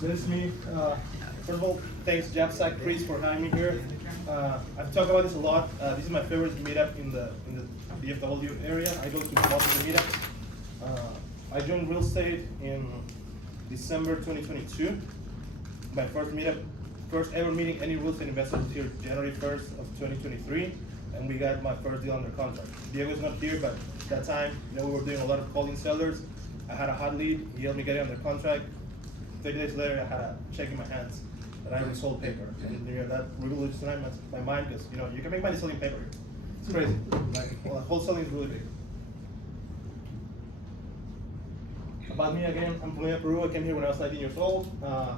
So this is me. First of all, thanks Jeff, Zach, Chris for having me here. I've talked about this a lot. This is my favorite meetup in the DFW area. I go to most of the meetups. I joined real estate in December 2022. My first meetup, first ever meeting any real estate investor was here January 1st of 2023, and we got my first deal under contract. Diego's not here, but at that time, we were doing a lot of calling sellers. I had a hot lead. He helped me get it under contract. 30 days later, I had a check in my hands that I already sold paper. And that revolutionized my mind because you can make money selling paper. It's crazy. Wholesaling is really big. About me again, I'm from Peru. I came here when I was 19 years old. I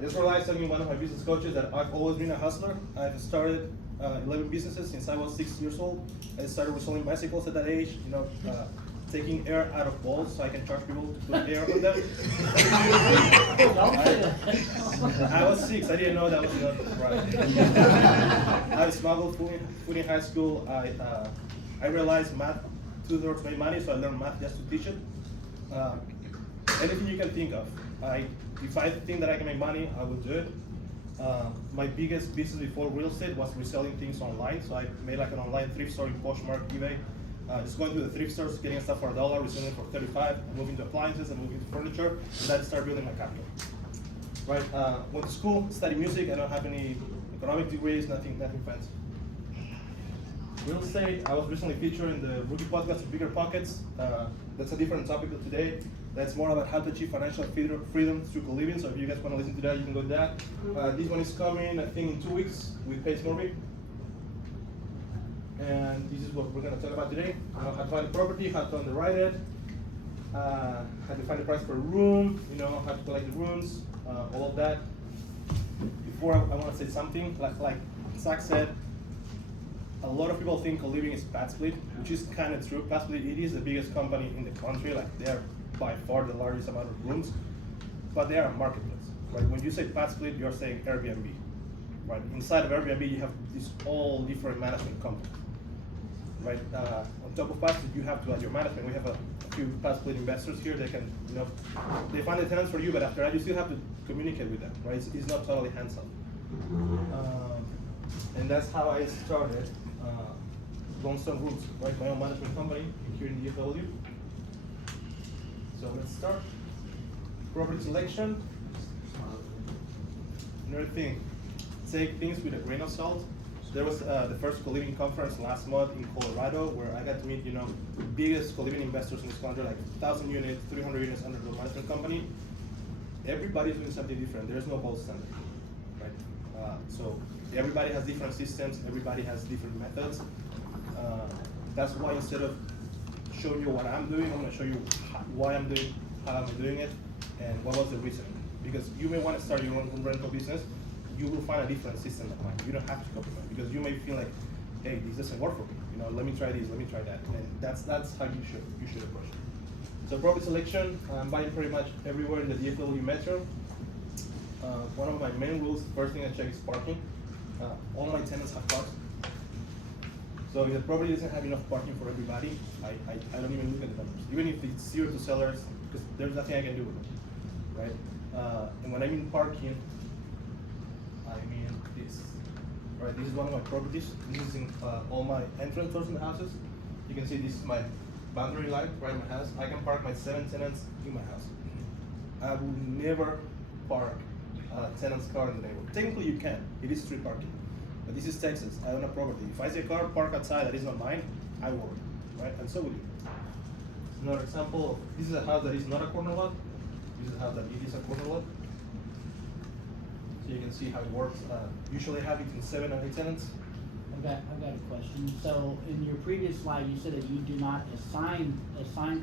just realized, talking to one of my business coaches, that I've always been a hustler. I've started 11 businesses since I was 6 years old. I started reselling bicycles at that age. Taking air out of balls so I can charge people to put air on them. I was 6, I didn't know that was not right. I smuggled food in high school. I realized math tutors made money, so I learned math just to teach it. Anything you can think of. If I think that I can make money, I will do it. My biggest business before real estate was reselling things online. So I made like an online thrift store in Poshmark, eBay. Just going to the thrift stores, getting stuff for $1, reselling it for 35, and moving to appliances and moving to furniture, and that started building my capital. Right? Went to school, studied music. I don't have any economic degrees, nothing fancy. Real estate. I was recently featured in the Rookie Podcast of Bigger Pockets. That's a different topic of today. That's more about how to achieve financial freedom through Coliving. So if you guys want to listen to that, you can go to that. This one is coming, I think, in 2 weeks with Paige Morby. And this is what we're going to talk about today. How to find a property, how to underwrite it, how to find the price per room, how to collect the rooms, all of that. Before I want to say something, like Zach said, a lot of people think Coliving is Pat Split, which is kind of true. Pat Split, it is the biggest company in the country. Like, they are by far the largest amount of rooms, but they are a marketplace. Right? When you say Pat Split, you're saying Airbnb. Right? Inside of Airbnb, you have these all different management companies. Right? On top of Pat Split, you have to add your management. We have a few Pat Split investors here. They can, they find the tenants for you, but after that, you still have to communicate with them. Right? It's not totally hands-on. And that's how I started Longstone Roots, right? My own management company here in DFW. So let's start. Property selection. Another thing, take things with a grain of salt. There was the first Coliving conference last month in Colorado where I got to meet, the biggest Coliving investors in this country, like 1,000 units, 300 units under the management company. Everybody's doing something different. There's no gold standard, right? So everybody has different systems. Everybody has different methods. That's why instead of showing you what I'm doing, I'm going to show you why I'm doing, how I'm doing it, and what was the reason. Because you may want to start your own rental business. You will find a different system than mine. You don't have to copy mine because you may feel like, hey, this doesn't work for me. Let me try this, let me try that, and that's how you should approach it. So property selection, I'm buying pretty much everywhere in the DFW metro. One of my main rules, first thing I check is parking. All my tenants have cars. So if the property doesn't have enough parking for everybody, I don't even look at the numbers. Even if it's 0 to sellers, because there's nothing I can do with it, right? And when I mean parking, I mean this. Right, this is one of my properties. This is in all my entrance doors in the houses. You can see this is my boundary line right in my house. I can park my 7 tenants in my house. I will never park a tenant's car in the neighborhood. Technically you can, it is street parking. But this is Texas, I own a property. If I see a car parked outside that is not mine, I worry, right? And so will you. Another example, this is a house that is not a corner lot. This is a house that it is a corner lot. So you can see how it works. Usually I have between 7 and 8 tenants. I've got a question. So in your previous slide, you said that you do not assign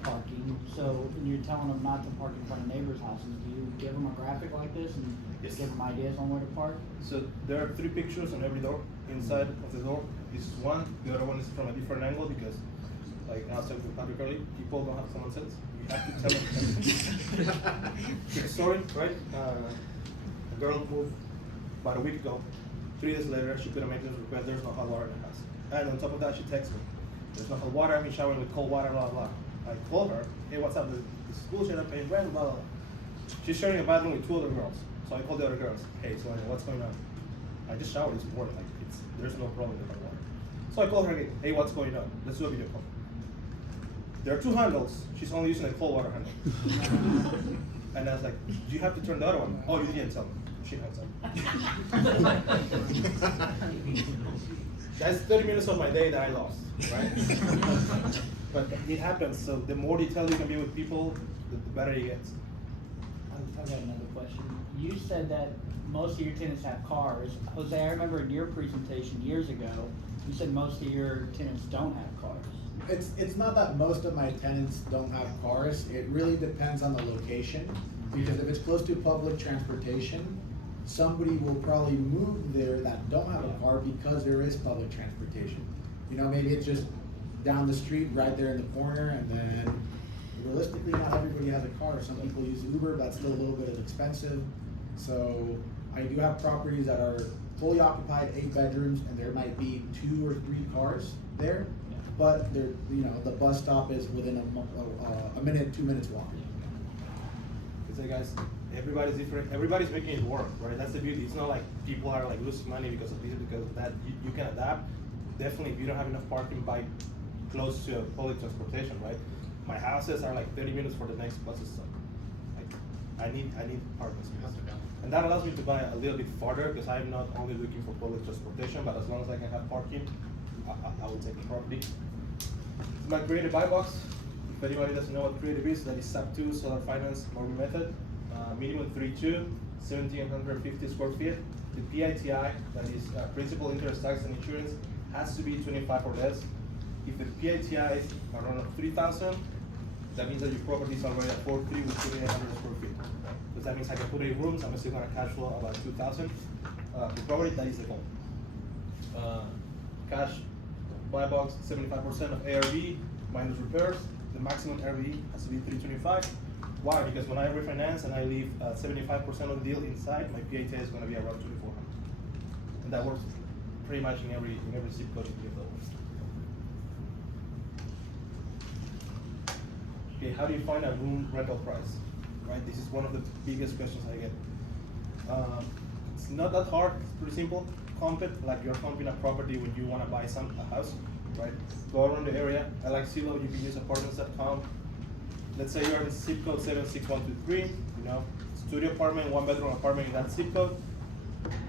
parking. So when you're telling them not to park in front of neighbors' houses, do you give them a graphic like this and Yes. give them ideas on where to park? So there are 3 pictures on every door, inside of the door. This is one. The other one is from a different angle because, like I was talking to Patrick earlier, people don't have common sense. You have to tell them everything. Quick story, right? A girl moved about a week ago. 3 days later, she put a maintenance request. There's no hot water in the house. And on top of that, she texted me. There's no hot water. I'm showering with cold water, blah, blah. I called her. Hey, what's up? This is bullshit. I'm paying rent, blah, blah. She's sharing a bathroom with 2 other girls. So I called the other girls, hey, so what's going on? I just showered this morning, like there's no problem with my water. So I called her again, hey, what's going on? Let's do a video call. There are 2 handles, she's only using a cold water handle. And I was like, do you have to turn the other one? Oh, you didn't tell me. She hangs up. That's 30 minutes of my day that I lost, right? But it happens, so the more detailed you can be with people, the better it gets. I've got another question. You said that most of your tenants have cars. Jose, I remember in your presentation years ago, you said most of your tenants don't have cars. It's not that most of my tenants don't have cars. It really depends on the location. Because if it's close to public transportation, somebody will probably move there that don't have a car because there is public transportation. You know, maybe it's just down the street right there in the corner, and then realistically not everybody has a car. Some people use Uber, that's still a little bit expensive. So I do have properties that are fully occupied, 8 bedrooms, and there might be 2 or 3 cars there, but they're, you know, the bus stop is within a minute, 2 minutes walk. Say, guys, everybody's different. Everybody's making it work, right? That's the beauty. It's not like people are like losing money because of this, because of that. You can adapt. Definitely, if you don't have enough parking, buy close to public transportation, right? My houses are like 30 minutes for the next bus stop. Like, I need parking space, and that allows me to buy a little bit farther because I'm not only looking for public transportation, but as long as I can have parking, I will take the property. It's my creative buy box. If anybody doesn't know what creative is, that is SAP2 solar finance mortgage method. Minimum 3.2, 1,750 square feet. The PITI, that is principal, interest, tax, and insurance, has to be 25 or less. If the PITI is around 3,000, that means that your property is already at 4.3 with 2,800 square feet. Because that means I can put 8 rooms, I'm still gonna cash flow about 2,000. The property, that is the goal. Cash buy box, 75% of ARV minus repairs. The maximum RV has to be 325. Why? Because when I refinance and I leave 75% of the deal inside, my PIT is going to be around 2,400, and that works pretty much in every zip code you give those. Okay, how do you find a room rental price? Right, this is one of the biggest questions I get. It's not that hard. It's pretty simple. Comp it like you're comping a property when you want to buy a house. Right? Go around the area. I like Zillow. You can use apartments.com. Let's say you're in zip code 76123. You know, studio apartment, 1-bedroom apartment in that zip code.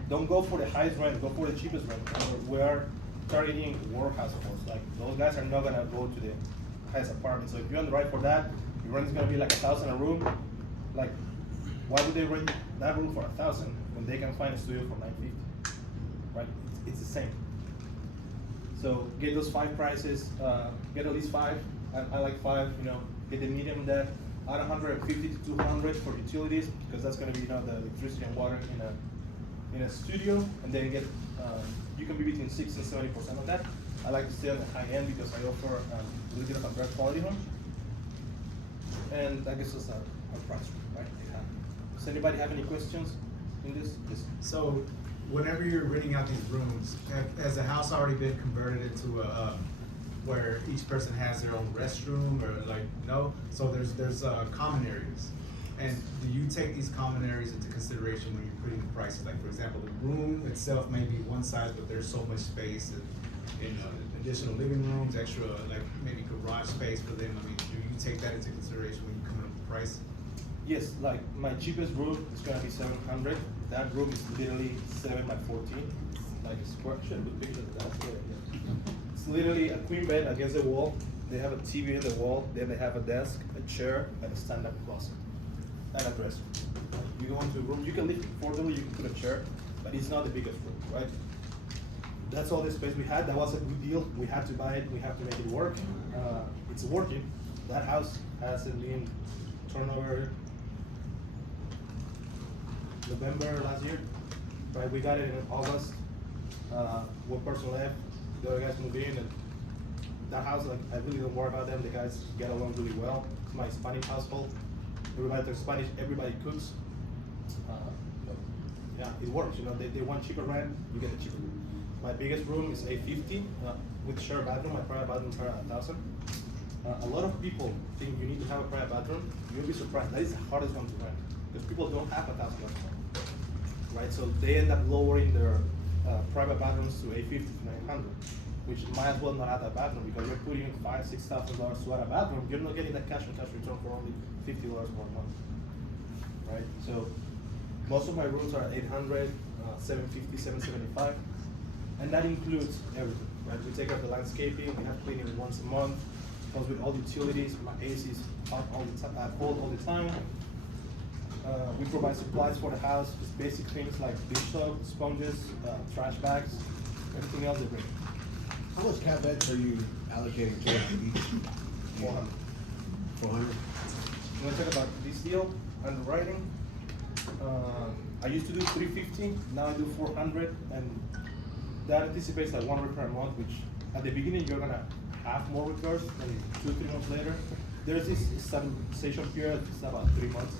Don't go for the highest rent. Go for the cheapest rent. We are targeting workhouse homes. Like those guys are not gonna go to the highest apartment. So if you're on the right for that, your rent is gonna be like 1,000 a room. Like, why would they rent that room for 1,000 when they can find a studio for 950? Right? It's the same. So get those 5 prices, get at least 5. I like 5, you know, get the medium debt, add 150 to 200 for utilities, because that's gonna be, you know, the electricity and water in a studio, and then get, you can be between 60 and 70% of that. I like to stay on the high end because I offer a little bit of a better quality home. And that gives us our price, right? Does anybody have any questions in this? Yes. So, whenever you're renting out these rooms, has the house already been converted into a where each person has their own restroom, or like no? So there's common areas, and do you take these common areas into consideration when you're putting the prices? Like for example, the room itself may be one size, but there's so much space and additional living rooms, extra like maybe garage space for them. I mean, do you take that into consideration when you come up with the price? Yes, like my cheapest room is gonna be 700. That room is literally 7 by 14. Like a square. Should have put pictures of that. Yeah. It's literally a queen bed against the wall. They have a TV in the wall. Then they have a desk, a chair, and a stand-up closet, and a dresser. You go into a room. You can live comfortably. You can put a chair, but it's not the biggest room, right? That's all the space we had. That was a good deal. We had to buy it. We have to make it work. It's working. That house hasn't been turnover. November last year, right? We got it in August. One person left, the other guys moved in, and that house, like, I really don't worry about them. The guys get along really well. It's my Spanish household. Everybody there's Spanish, everybody cooks. But yeah, it works. You know, they want cheaper rent, you get the cheaper room. My biggest room is 850 with shared bathroom. My private bathroom is around 1,000. A lot of people think you need to have a private bathroom. You'll be surprised. That is the hardest one to rent. because people don't have $1,000 right? So they end up lowering their private bathrooms to $850 to $900, which might as well not have that bathroom because you're putting in $5,000-$6,000 to add a bathroom. You're not getting that cash on cash return for only $50 more a month, right? So most of my rooms are 800, 750, 775, and that includes everything, right? We take out the landscaping, we have cleaning once a month, comes with all utilities, my AC is hot all the time, cold all the time. We provide supplies for the house, just basic things like dish soap, sponges, trash bags, everything else they bring. How much CapEx are you allocating to each? 400. 400? I'm gonna talk about this deal, underwriting. I used to do 350, now I do 400, and that anticipates like 1 repair a month, which at the beginning you're gonna have more repairs, maybe 2-3 months later. There's this stabilization period, it's about 3 months.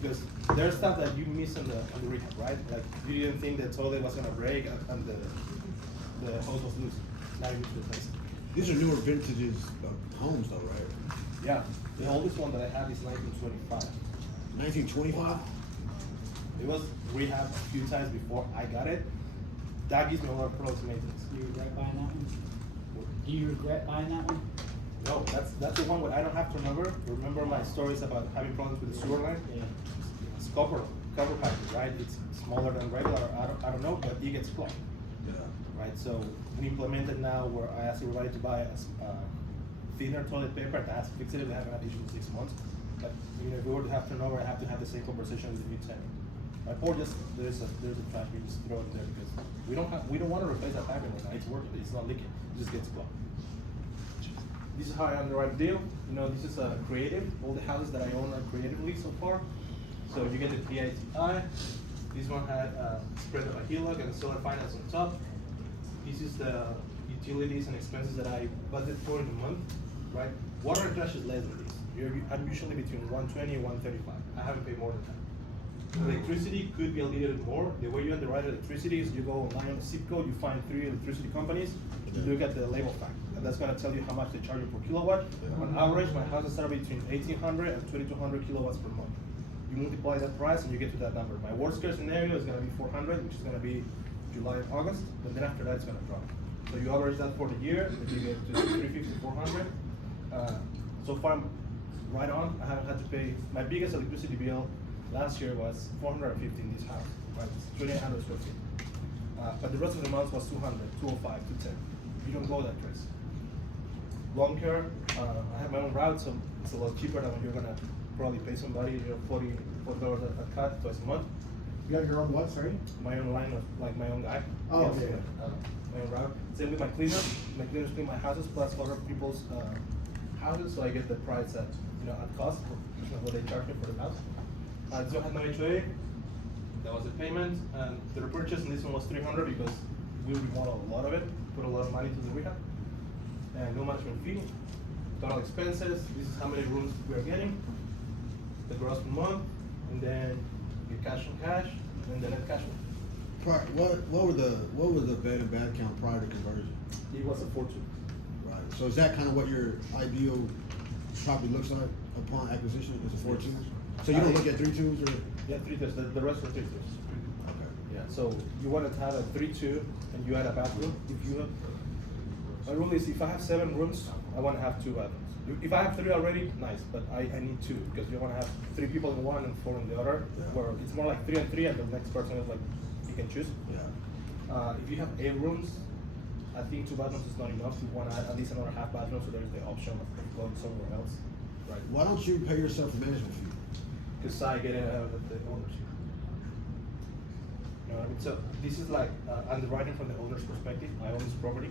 Because there's stuff that you miss on the rehab, right? Like you didn't think the toilet was gonna break and the hose was loose. Now you need to replace it. These are newer vintages of homes though, right? Yeah, the oldest one that I have is 1925. 1925? It was rehab a few times before I got it. That gives me a lot of problems maintenance. Do you regret buying that one? Do you regret buying that one? No, that's the one where I don't have to remember my stories about having problems with the sewer line. Yeah. It's cover package, right? It's smaller than regular, I don't know, but it gets clogged. Yeah. Right, so we implemented now where I ask everybody to buy a thinner toilet paper that has fixed it. They haven't had issues in 6 months. But you know, if we were to have turnover, I have to have the same conversation with the new tenant. Right? Or just there's a trash we just throw it in there because we don't want to replace that paper right now. It's working, it's not leaking, it just gets clogged. This is how I underwrite the deal. You know, this is a creative. All the houses that I own are creatively so far. So you get the PITI. This one had spread of a HELOC and solar finance on top. This is the utilities and expenses that I budget for in a month, right? Water and trash is less than this. I'm usually between 120 and 135. I haven't paid more than that. Electricity could be a little bit more. The way you underwrite electricity is you go online on the zip code, you find 3 electricity companies, you look at the label fact, and that's gonna tell you how much they charge you per kilowatt. On average, my houses are between 1,800 and 2,200 kilowatts per month. You multiply that price and you get to that number. My worst case scenario is gonna be 400, which is gonna be July and August, but then after that it's gonna drop. So you average that for the year, and you get to 350, 400. So far, I'm right on. I haven't had to pay, my biggest electricity bill last year was 450 in this house, right? It's 2,800 square feet. But the rest of the month was 200, 205, 210. You don't go that crazy. Lawn care, I have my own route, so it's a lot cheaper than when you're gonna probably pay somebody, you know, $40 a cut twice a month. You have your own what, sorry? My own line of, like my own guy. Oh, Yes, okay. my own route. Same with my cleaners. My cleaners clean my houses plus other people's houses, so I get the price at, you know, at cost, which is what they charge me for the house. So I had my HOA, that was the payment, and the repurchase, and this one was 300 because we remodeled a lot of it, put a lot of money into the rehab, and no management fee, total expenses, this is how many rooms we are getting, the gross per month, and then your cash on cash, and the net cash flow. What was the bed and bath count prior to conversion? It was a 4.2. Right. So is that kind of what your ideal property looks like upon acquisition? Is a 4.2? So you don't look at 3.2s or? Yeah, 3.2s, the rest were 3.2s. Okay. Yeah, so you wanted to have a 3.2 and you add a bathroom. If you have, my rule is if I have 7 rooms, I want to have 2 bathrooms. If I have 3 already, nice, but I need 2 because you want to have 3 people in one and 4 in the other. Yeah. Where it's more like 3 and 3, and the next person is like you can choose. Yeah. If you have 8 rooms, I think 2 bathrooms is not enough. You want to add at least another half bathroom, so there's the option of going somewhere else. Right. Why don't you pay yourself a management fee? Because I get it out of the ownership. You know what I mean? So this is like underwriting from the owner's perspective. I own this property,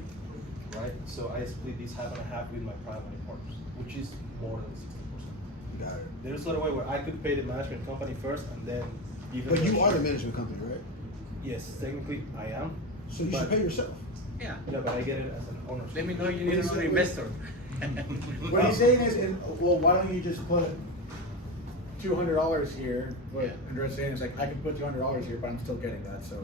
right? So I split this half and a half with my private money partners, which is more than 60%. Got it. There's another way where I could pay the management company first and then give them. But you the are the share. management company, right? Yes, technically I am. So you but- should pay yourself. Yeah. Yeah, but I get it as an owner. Let me know you need another investor. What he's saying is, well, why don't you just put $200 here? But Yeah. Andres saying is like, I can put $200 here, but I'm still getting that, so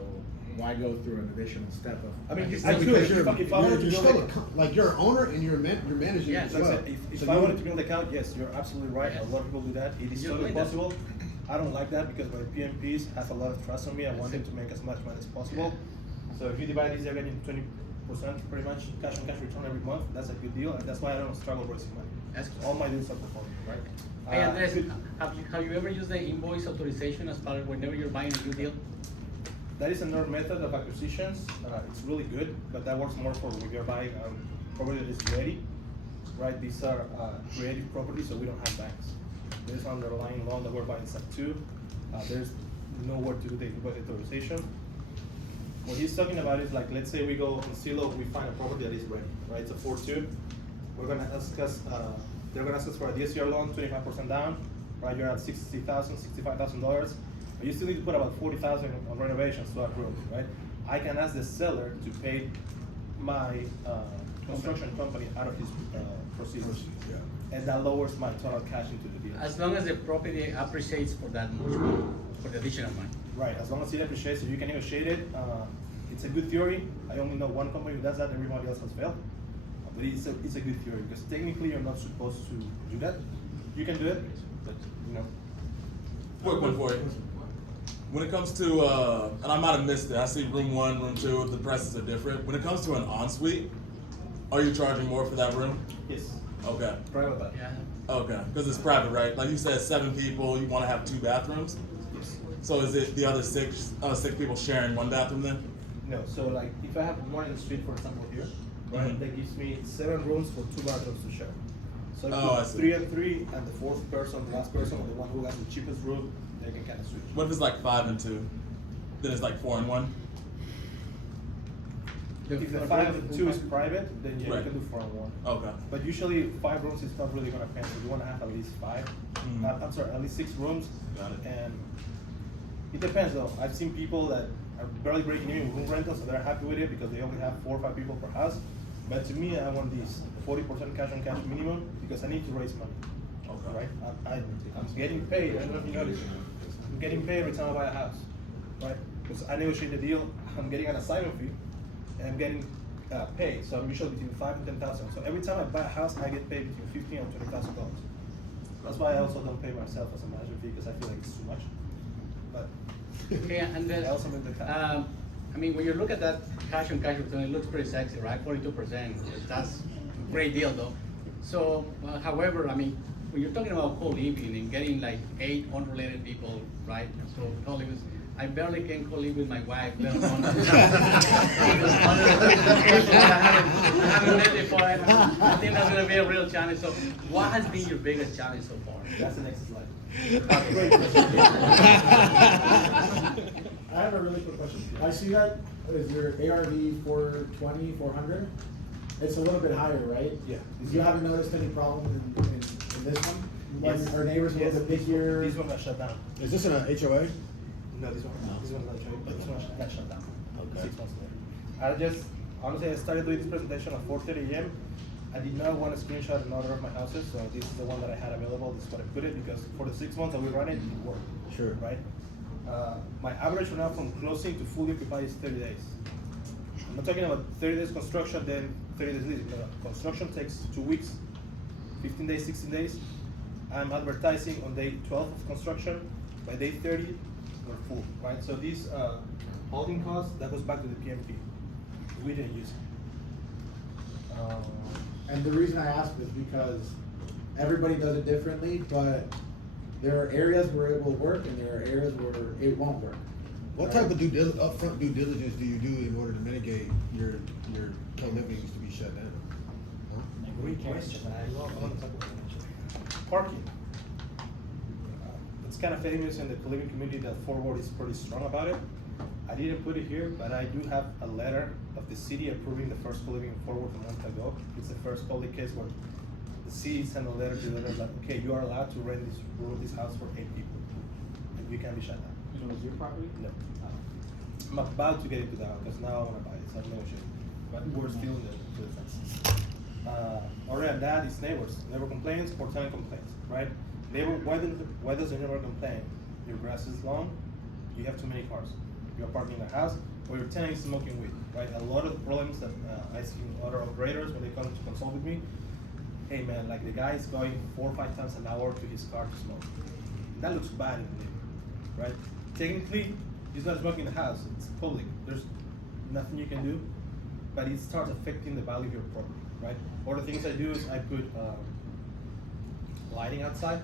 why go through an additional step of? I mean, Like, I it's could, because if I wanted to you're build still like- like you're an owner and you're managing Yeah, as Like I well. said, if So I you- wanted to build an account, yes, you're absolutely right. Yes. A lot of people do that. It is You're totally right. possible. I don't like that because my PMPs has a lot of trust on me. I want them to make as much money as possible. So if you divide these, they're getting 20% pretty much cash on cash return every month. That's a good deal, and that's why I don't struggle raising money. That's All my deals are performing, right? Hey Andres, good. have you ever used the invoice authorization as part of whenever you're buying a new deal? That is another method of acquisitions. It's really good, but that works more for when you're buying property that is ready, right? These are creative properties, so we don't have banks. There's an underlying loan that we're buying sub 2. There's nowhere to do the invoice authorization. What he's talking about is like, let's say we go on Zillow, we find a property that is ready, right? It's a 4-2. We're gonna ask us, they're gonna ask us for a DSCR loan, 25% down, right? You're at $60,000, $65,000. But you still need to put about $40,000 on renovations to that room, right? I can ask the seller to pay my construction company out of his proceeds. Yeah. And that lowers my total cash into the deal. As long as the property appreciates for that much money, for the additional money. Right, as long as it appreciates, so you can negotiate it. It's a good theory. I only know one company who does that, everybody else has failed. But it's a good theory, because technically you're not supposed to do that. You can do it, but you know. Quick one for you. When it comes to, and I might have missed it, I see room 1, room 2, the prices are different. When it comes to an ensuite, are you charging more for that room? Yes, Okay, private bath. Yeah. okay, because it's private, right? Like you said, 7 people, you want to have 2 bathrooms? Yes. So is it the other 6 people sharing 1 bathroom then? No, so like if I have one in the street, for example, here, right, Mhm. that gives me 7 rooms for 2 bathrooms to share. So Oh, I if see. 3 and 3, and the 4th person, the last person, or the one who has the cheapest room, they can kind of switch. What if it's like 5 and 2? Then it's like 4 and 1? If the 5 and 2 is private, then yeah, Right. you can do 4 and 1. Okay. But usually 5 rooms is not really gonna pencil. You wanna have at least 5. Mhm. I'm sorry, at least 6 rooms. Got it. And it depends though. I've seen people that are barely breaking even with room rentals, so they're happy with it because they only have 4 or 5 people per house. But to me, I want these 40% cash on cash minimum because I need to raise money. Okay. Right? I'm getting paid. I don't know if you noticed. I'm getting paid every time I buy a house. Right? Because I negotiate the deal. I'm getting an assignment fee, and I'm getting paid. So I'm usually between 5 and 10,000. So every time I buy a house, I get paid between $15,000 and $20,000. That's why I also don't pay myself as a management fee because I feel like it's too much. But Okay, and then, I also make the cash. I mean, when you look at that cash on cash return, it looks pretty sexy, right? 42%, that's a great deal though. So, however, I mean, when you're talking about co-living and getting like 8 unrelated people, right? So co-living, I barely can co-live with my wife, let alone. I haven't met before, and I think that's gonna be a real challenge. So what has been your biggest challenge so far? That's the next slide. I have a really quick question. I see that is your ARV 420, 400? It's a little bit higher, right? Yeah. You haven't noticed any problems in this one? Yes. Our neighbors a little bit bigger? This one got shut down. Is this an HOA? No, this one not shut down. This one got shut down. Okay. 6 months later. Honestly, I started doing this presentation at 4:30 a.m. I did not want to screenshot another of my houses, so this is the one that I had available. This is what I put it because for the 6 months that we ran it, it worked. Sure. Right? My average right now from closing to fully occupied is 30 days. I'm not talking about 30 days construction, then 30 days leasing. No, construction takes 2 weeks, 15 days, 16 days. I'm advertising on day 12 of construction. By day 30, we're full, right? So these holding costs, that goes back to the PMP. We didn't use it. And the reason I ask is because everybody does it differently, but there are areas where it will work and there are areas where it won't work. What Right? type of upfront due diligence do you do in order to mitigate your co-livings to be shut down? Huh? Great question. I want to talk about that. Parking. It's kind of famous in the Coliving community that Forward is pretty strong about it. I didn't put it here, but I do have a letter of the city approving the first Coliving Forward a month ago. It's the first public case where the city sent a letter to them like, okay, you are allowed to rent this house for 8 people. And you can be shut down. It was your property? No. I'm about to get into that because now I want to buy it, so I'm negotiating. But we're still in the fence. Other than that, it's neighbors. Neighbor complaints or tenant complaints, right? Neighbor, why does the neighbor complain? Your grass is long, you have too many cars. You're parking in a house, or your tenant is smoking weed, right? A lot of the problems that I see in other operators when they come to consult with me, hey man, like the guy is going 4 or 5 times an hour to his car to smoke. That looks bad in the neighborhood. right? Technically, he's not smoking in the house, it's public, there's nothing you can do, but it starts affecting the value of your property, right? Or the things I do is I put lighting outside,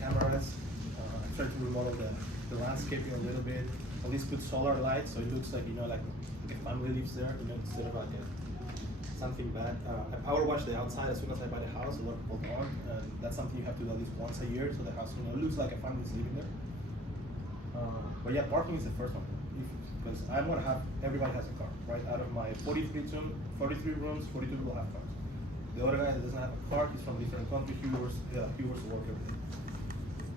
cameras, I try to remodel the landscaping a little bit, at least put solar lights so it looks like, like a family lives there, instead of like something bad. I power wash the outside as soon as I buy the house, a lot of people don't, and that's something you have to do at least once a year so the house looks like a family's living there. But yeah, parking is the first one, because I'm gonna have, everybody has a car, right? Out of my 43 rooms, 42 people have cars. The other guy that doesn't have a car, he's from a different country, he works to work every day.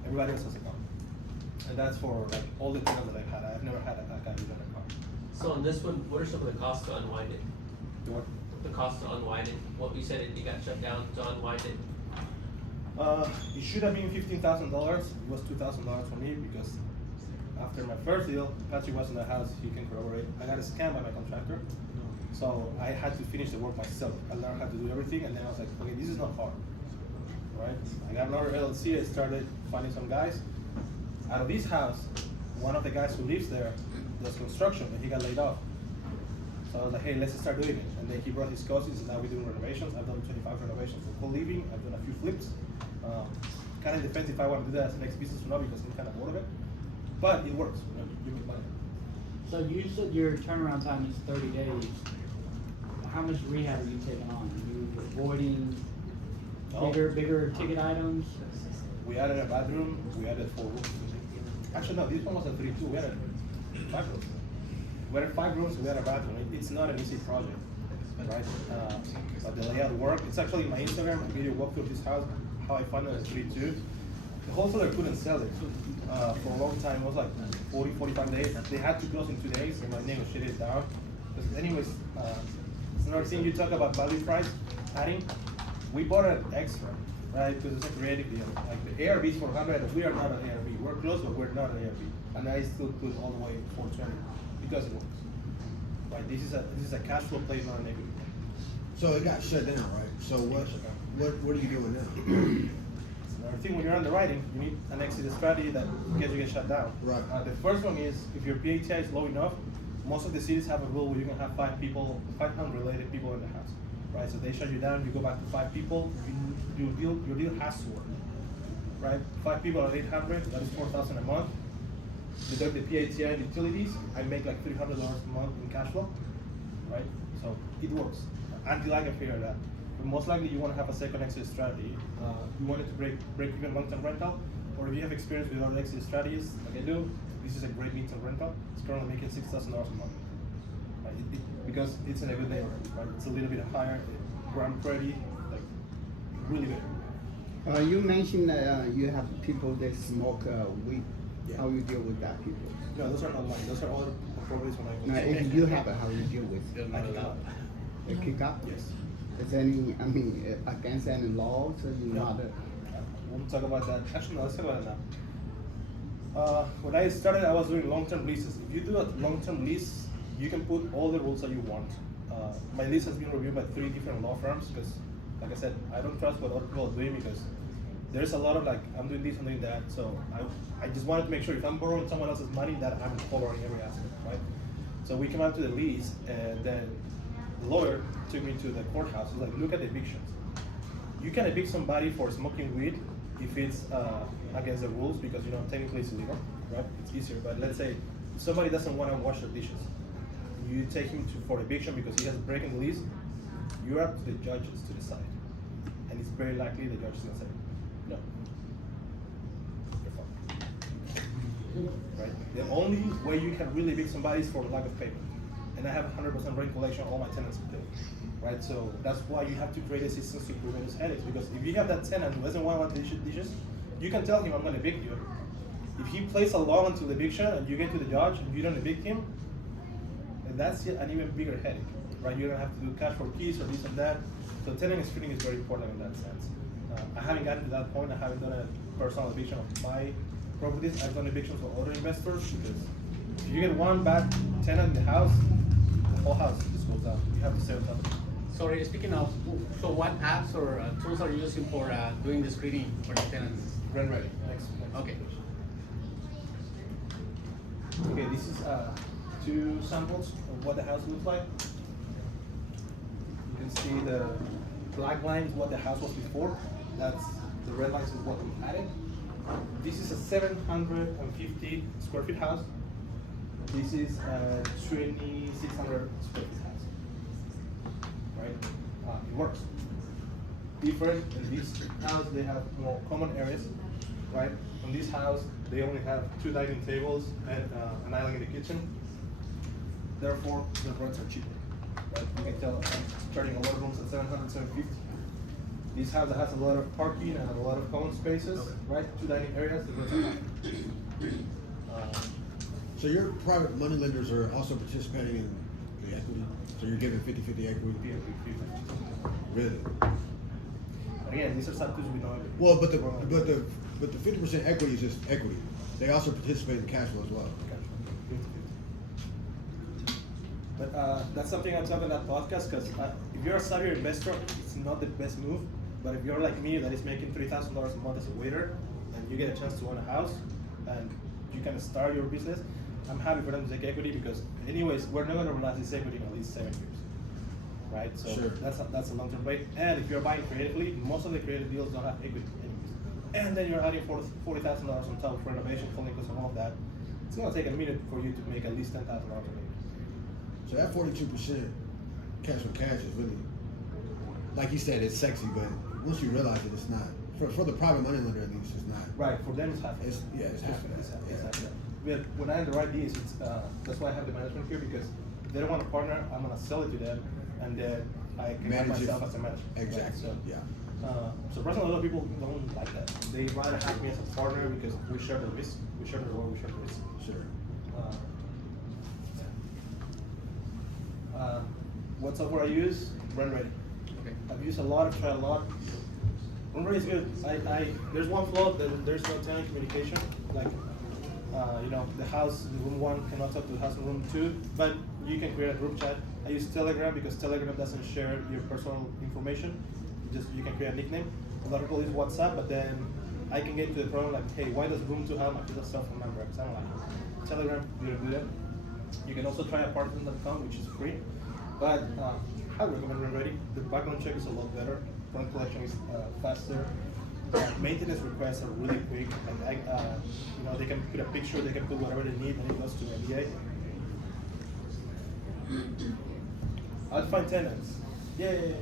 Everybody else has a car. And that's for like all the tenants that I've had. I've never had a guy without a car. So on this one, what are some of the costs to unwind it? The what? The cost to unwind it? What you said, it got shut down to unwind it. It should have been $15,000. It was $2,000 for me because after my first deal, Patrick was in the house, he can corroborate. I got scammed by my contractor. So I had to finish the work myself. I learned how to do everything, and then I was like, okay, this is not hard, right? I got another LLC, I started finding some guys. Out of this house, one of the guys who lives there does construction, and he got laid off. So I was like, hey, let's start doing it. And then he brought his cousins, and now we're doing renovations. I've done 25 renovations for Coliving. I've done a few flips. Kind of depends if I want to do that as a next business or not, because I'm kind of bored of it. But it works, you make money. So you said your turnaround time is 30 days. How much rehab are you taking on? Are you avoiding bigger ticket items? We added a bathroom, we added 4 rooms. Actually, no, this one was a 3-2, we added 5 rooms. We added 5 rooms, we had a bathroom. It's not an easy project, right? But the layout worked. It's actually my Instagram, a video walkthrough of this house, how I found it as 3-2. The wholesaler couldn't sell it for a long time. It was like 40, 45 days. They had to close in 2 days, and I negotiated it down. But anyways, it's another thing you talk about value price, adding. We bought it extra, right? Because it's a creative deal. Like the ARV is 400, we are not an ARV. We're close, but we're not an ARV. And I still put all the way 420 because it works. Right? This is a cash flow play, not an equity play. So it got shut down, right? So what are you doing now? Another thing, when you're underwriting, you need an exit strategy that gets you get shut down. Right. The first one is if your PATI is low enough, most of the cities have a rule where you can have 5 unrelated people in the house. Right? So they shut you down, you go back to 5 people, your deal has to work. Right? 5 people at 800, that is $4,000 a month. Deduct the PATI and utilities, I make like $300 a month in cash flow. Right? So it works. Until I can figure it out. But most likely you want to have a second exit strategy. You want it to break even long-term rental, or if you have experience with other exit strategies, like I do, this is a great midterm rental. It's currently making $6,000 a month. Right? Because it's in a good neighborhood, right? It's a little bit higher, ground pretty, like really good. You mentioned that you have people that smoke weed. Yeah. How you deal with that people? No, those are not mine. Those are all properties when I go. Now, if you have it, how you deal with? I kick out. They kick up? Yes. Is any, against any law, so you No. not? We'll talk about that. Actually, no, let's talk about it now. When I started, I was doing long-term leases. If you do a long-term lease, you can put all the rules that you want. My lease has been reviewed by 3 different law firms because, like I said, I don't trust what other people are doing because there's a lot of like, I'm doing this, I'm doing that. So I just wanted to make sure if I'm borrowing someone else's money that I'm covering every aspect, right? So we came out to the lease, and then the lawyer took me to the courthouse. He's like, look at the evictions. You can evict somebody for smoking weed if it's against the rules because, technically it's illegal, right? It's easier, but let's say somebody doesn't want to wash their dishes. You take him for eviction because he has broken the lease. You're up to the judges to decide. And it's very likely the judge is going to say, no. You're fine. Right? The only way you can really evict somebody is for lack of payment. And I have 100% rent collection, all my tenants pay. Right? So that's why you have to create a system to prevent these headaches. Because if you have that tenant who doesn't want to wash dishes, you can tell him, I'm going to evict you. If he plays along until eviction and you get to the judge and you don't evict him, and that's an even bigger headache. Right? You're going to have to do cash for keys or this and that. So tenant screening is very important in that sense. I haven't gotten to that point. I haven't done a personal eviction of my properties. I've done evictions for other investors because if you get one bad tenant in the house, the whole house just goes down. You have to sell something. Sorry, speaking of, so what apps or tools are you using for doing the screening for the tenants? Rent ready. Next. Okay. Okay, this is two samples of what the house looks like. You can see the black line is what the house was before. That's the red lines is what we added. This is a 750 square feet house. This is a 2,600 square feet house. Right? It works. Different in this house, they have more common areas. Right? On this house, they only have 2 dining tables and an island in the kitchen. Therefore, the rents are cheaper. Right? You can tell I'm charging a lot of rooms at 700, 750. This house that has a lot of parking and a lot of common spaces, right? 2 dining areas, the rents are high. So your private money lenders are also participating in the equity? So you're giving 50/50 equity? Really? Again, these are subtitles we know. Well, but the 50% equity is just equity. They also participate in the cash flow as well. But that's something I'm talking about podcast because if you're a savvy investor, it's not the best move. But if you're like me that is making $3,000 a month as a waiter and you get a chance to own a house and you can start your business, I'm happy for them to take equity because anyways, we're not going to realize this equity in at least 7 years. Right? So Sure. that's a long-term play. And if you're buying creatively, most of the creative deals don't have equity anyways. And then you're adding $40,000 on top of renovation, funding costs and all of that. It's going to take a minute for you to make at least $10,000 a year. So that 42% cash on cash is really, like you said, it's sexy, but once you realize it, it's not. For the private money lender at least, it's not. Right, for them it's half. It's half of that. It's half. Yeah. But when I underwrite these, it's that's why I have the management here because if they don't want a partner, I'm gonna sell it to them, and then I can have Manage it. myself as a manager. Exactly. Right? So, Yeah. Surprisingly, a lot of people don't like that. They rather have me as a partner because we share the risk, we share the reward, we share the risk. Sure. What software I use? Run Ready. Okay. I've used a lot, I've tried a lot. Run Ready is good. There's one flaw that there's no tenant communication. Like, you know, the house in room 1 cannot talk to the house in room 2, but you can create a group chat. I use Telegram because Telegram doesn't share your personal information. You can create a nickname. A lot of people use WhatsApp, but then I can get to the problem like, hey, why does room 2 have my cell phone number? Because I don't like it. Telegram, you don't do that. You can also try apartment.com, which is free. But I recommend Run Ready. The background check is a lot better. Front collection is faster. Maintenance requests are really quick. Like you know, they can put a picture, they can put whatever they need, and it goes to NDA. I'd find tenants. Yay!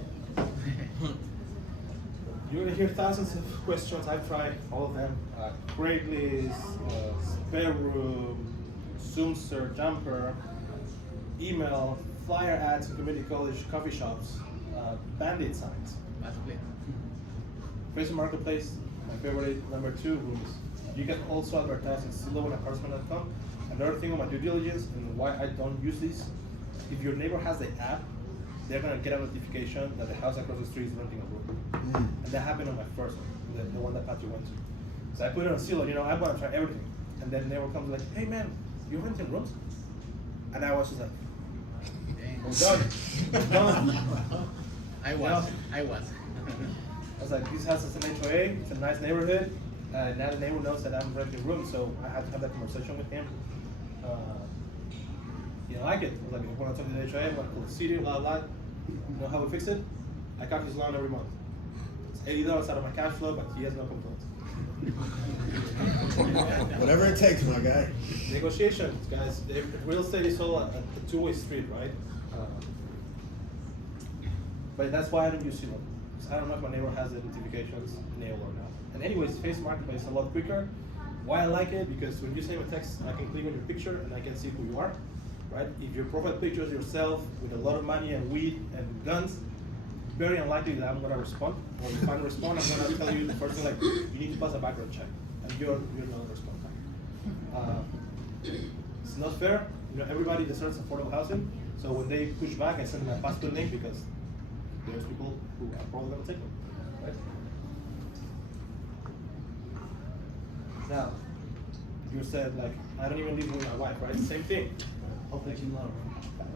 You're gonna hear thousands of questions. I've tried all of them. Craigslist, spare room, Zoom search, jumper, email, flyer ads in community college, coffee shops, bandit signs. Possibly. Facebook Marketplace, my favorite number 2 rooms. You can also advertise in Zillow.com. Another thing on my due diligence and why I don't use this, if your neighbor has the app, they're gonna get a notification that the house across the street is renting a room. And that happened on my first one, the one that Patrick went to. So I put it on Zillow, you know, I wanna try everything. And then the neighbor comes like, hey man, you're renting rooms? And I was just like, I'm done. I was. I was like, this house is an HOA, it's a nice neighborhood. Now the neighbor knows that I'm renting rooms, so I had to have that conversation with him. He didn't like it. I was like, I want to talk to the HOA, I want to call the city, blah, blah. You know how we fix it? I cut his lawn every month. It's $80 out of my cash flow, but he has no complaints. Whatever it takes, my guy. Negotiations, guys. Real estate is all a two-way street, right? But that's why I don't use Zillow. I don't know if my neighbor has the notifications enabled or not. And anyways, Facebook Marketplace is a lot quicker. Why I like it? Because when you send a text, I can click on your picture and I can see who you are, right? If your profile picture is yourself with a lot of money and weed and guns, very unlikely that I'm gonna respond. Or if I respond, I'm gonna tell you the first thing like, you need to pass a background check, and you're not gonna respond. It's not fair. You know, everybody deserves affordable housing. So when they push back, I send them a passport link because there's people who are probably gonna take them, right? Now, you said like, I don't even live with my wife, right? Same thing. Hopefully she's not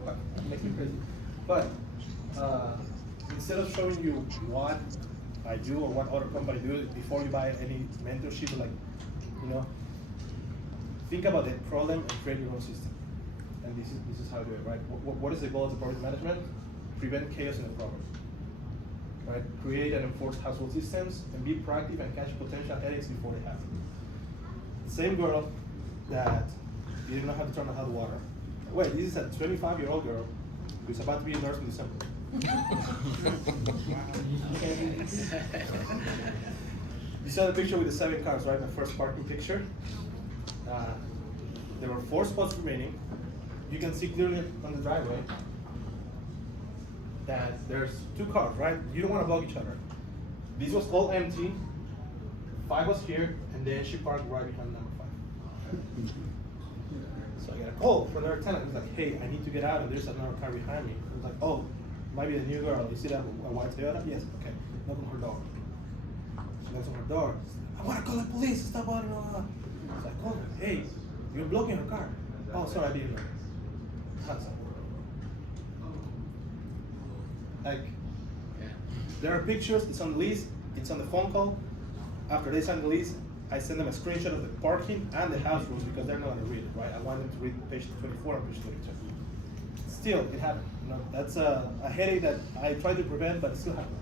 around. That makes me crazy. But instead of showing you what I do or what other company do before you buy any mentorship, like, you know, think about the problem and create your own system. And this is how you do it, right? What is the goal of the property management? Prevent chaos in the property. Right? Create and enforce household systems and be proactive and catch potential headaches before they happen. Same girl that didn't know how to turn on hot water. Wait, this is a 25-year-old girl who's about to be a nurse in December. You saw the picture with the 7 cars, right? My first parking picture. There were 4 spots remaining. You can see clearly on the driveway that there's 2 cars, right? You don't want to block each other. This was all empty. 5 was here, and then she parked right behind number 5. So I got a call from their tenant. He's like, hey, I need to get out, and there's another car behind me. I was like, oh, might be the new girl. You see that a white Toyota? Yes, okay. Knock on her door. She knocks on her door. I want to call the police. Stop on. It's like, oh, hey, you're blocking her car. Oh, sorry, I didn't know. Hands up. Like, there are pictures. It's on the lease. It's on the phone call. After they sign the lease, I send them a screenshot of the parking and the house rules because they're not going to read it, right? I want them to read page 24 and page 32. Still, it happened. You know, that's a headache that I try to prevent, but it still happens.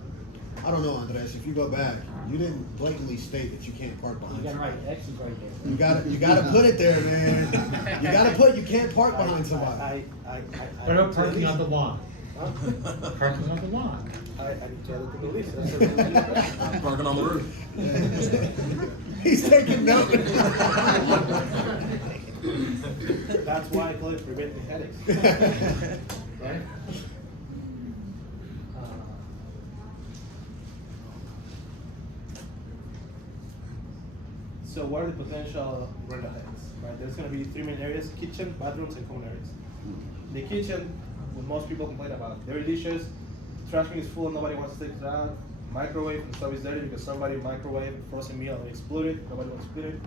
I don't know, Andres. If you go back, you didn't blatantly state that you can't park behind. You got somebody. right, X is right there. You gotta put it there, man. You gotta put. You can't park behind somebody. What about parking on the lawn? Huh? Parking on the lawn. I need to add it to the list. Parking on the roof. He's taking notes. That's why I call it preventing headaches. Right? So what are the potential rental headaches? Right? There's going to be 3 main areas: kitchen, bathrooms, and common areas. The kitchen, what most people complain about, dirty dishes, trash bin is full and nobody wants to take it out. Microwave, the stove is dirty because somebody microwaved a frozen meal and it exploded. Nobody wants to split it.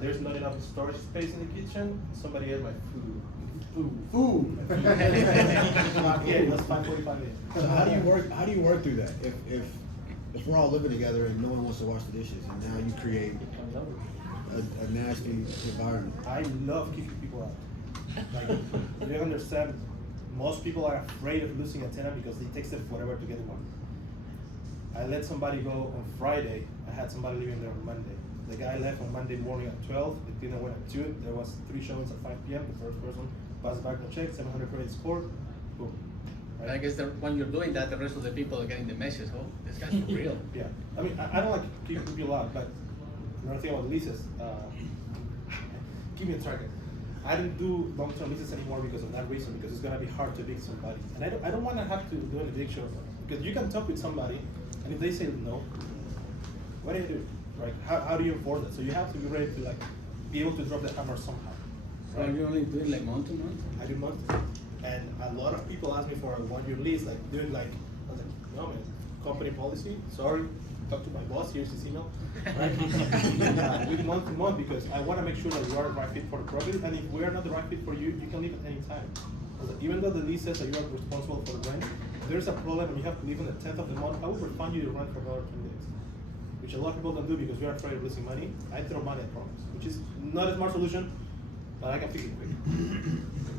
There's not enough storage space in the kitchen. Somebody ate my food. Food. Yeah, it was 5:45 a.m. So how do you work through that? If we're all living together and no one wants to wash the dishes, and now you create a nasty environment. I love kicking people out. Like, you don't understand. Most people are afraid of losing a tenant because it takes them forever to get one. I let somebody go on Friday. I had somebody living there on Monday. The guy left on Monday morning at 12. The cleaner went at 2. There was 3 showings at 5 p.m. The first person passed background check, 700 credit score. Boom. Right? I guess when you're doing that, the rest of the people are getting the message. Oh, this guy's for real. Yeah. I mean, I don't like kicking people out, but another thing about leases, give me a target. I don't do long-term leases anymore because of that reason, because it's gonna be hard to evict somebody. And I don't wanna have to do an eviction, because you can talk with somebody, and if they say no, what do you do? Right? How do you enforce it? So you have to be ready to like be able to drop the hammer somehow. So Right? you're only doing like month to month? I do month, and a lot of people ask me for a 1-year lease, like doing like, I was like, no man, company policy, sorry, talk to my boss, here's his email, right? With month to month, because I wanna make sure that you are the right fit for the property, and if we are not the right fit for you, you can leave at any time. I was like, even though the lease says that you are responsible for the rent, if there's a problem and you have to leave on the 10th of the month, I will refund you your rent for another 10 days. Which a lot of people don't do because we are afraid of losing money. I throw money at problems, which is not a smart solution, but I can fix it quick.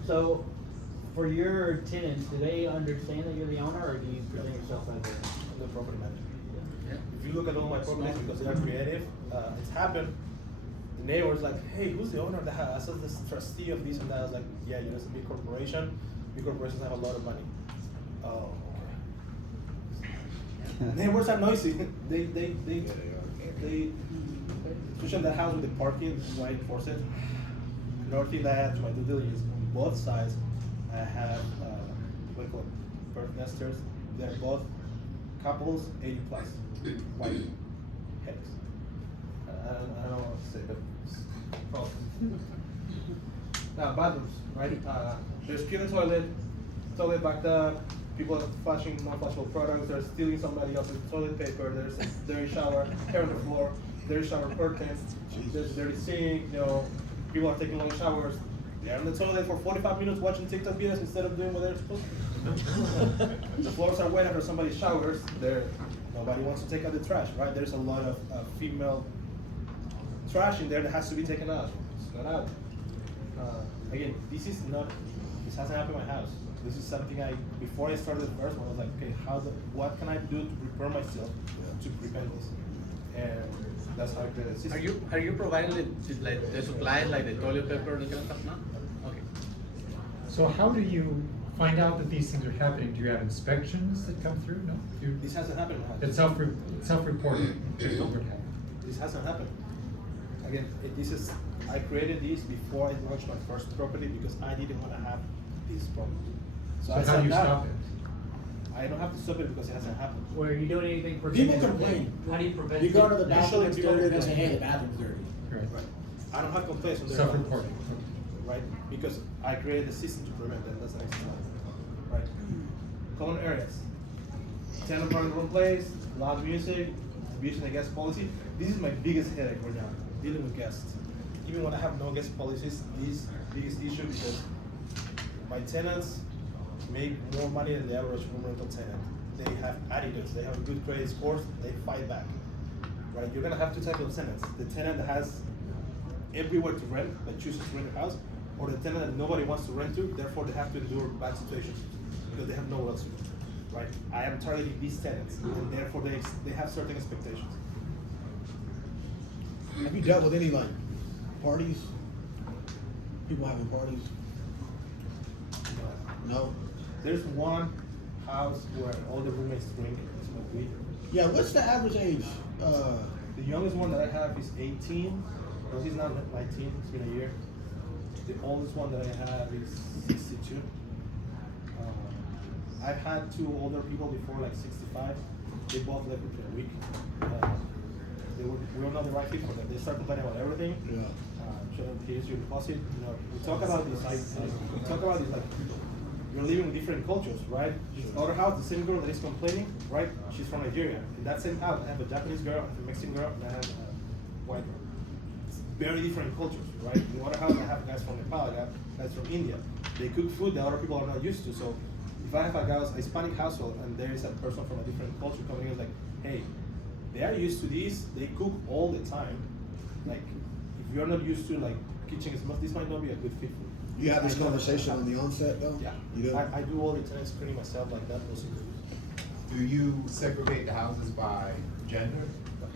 So, for your tenants, do they understand that you're the owner, or do you present yourself as I'm the property manager. Yeah. If you look at all my properties, because they are creative, it's happened. The neighbor's like, hey, who's the owner of the house? I said, this trustee of this and that. I was like, yeah, you know, it's a big corporation. Big corporations have a lot of money. Oh, okay. Neighbors are noisy. They especially that house with the parking, why I enforce it. Another thing that I add to my due diligence, on both sides, I have, what do you call it, birth nesters. They're both couples, 80 plus, white headaches. I don't know what to say, but it's problems. Now, bathrooms, right? There's clean toilet backed up, people are flashing non-flashable products, they're stealing somebody else's toilet paper, there's a dirty shower, hair on the floor, dirty shower curtains, there's a dirty sink, you know, people are taking long showers. They're in the toilet for 45 minutes watching TikTok videos instead of doing what they're supposed to do. The floors are wet after somebody showers. Nobody wants to take out the trash, right? There's a lot of female trash in there that has to be taken out. It's that out. Again, this hasn't happened in my house. This is something before I started the first one, I was like, okay, what can I do to prepare myself to prevent this? And that's how I created a system. Are you providing the supplies like the toilet paper and that stuff now? Okay. So how do you find out that these things are happening? Do you have inspections that come through? No? This hasn't happened in my house. It's self-reported. This hasn't happened. Again, I created this before I launched my first property because I didn't want to have these problems. So I how sat do you down. stop it? I don't have to stop it because it hasn't happened. Or are you doing anything People preventive? complain. How do you prevent? You go to the Usually bathroom, it's people dirty, they say, complain. hey, the bathroom's dirty. Right. I don't have complaints on their Self-reporting. right? Because I created a system to prevent that. That's the next slide, right? Common areas. Tenant in the wrong place, loud music, abusing the guest policy. This is my biggest headache right now, dealing with guests. Even when I have no guest policies, this is the biggest issue because my tenants make more money than the average room rental tenant. They have attitudes, they have a good credit scores, they fight back, right? You're gonna have two types of tenants. The tenant that has everywhere to rent, that chooses to rent a house, or the tenant that nobody wants to rent to, therefore they have to endure bad situations because they have nowhere else to go, right? I am targeting these tenants, and therefore they have certain expectations. Have you dealt with any like parties? People having parties? No. There's one house where all the roommates drink and smoke weed. Yeah. What's the average age? The youngest one that I have is 18. No, he's not 19. It's been a year. The oldest one that I have is 62. I've had two older people before, like 65. They both left within a week. We were not the right people. They start complaining about everything. Yeah. Show them here's your deposit. You know, we talk about this. We talk about this like you're living in different cultures, right? Other house, the same girl that is complaining, right? She's from Nigeria. In that same house, I have a Japanese girl, a Mexican girl, and I have a white girl. It's very different cultures, right? In the other house, I have guys from Nepal, I have guys from India. They cook food that other people are not used to. So if I have a Hispanic household and there is a person from a different culture coming in, like, hey, they are used to this. They cook all the time. Like, if you're not used to like kitchen, this might not be a good fit for you. You have this conversation on the onset though? Yeah, You do? I do all the tenant screening myself like that. Also. Do you segregate the houses by gender,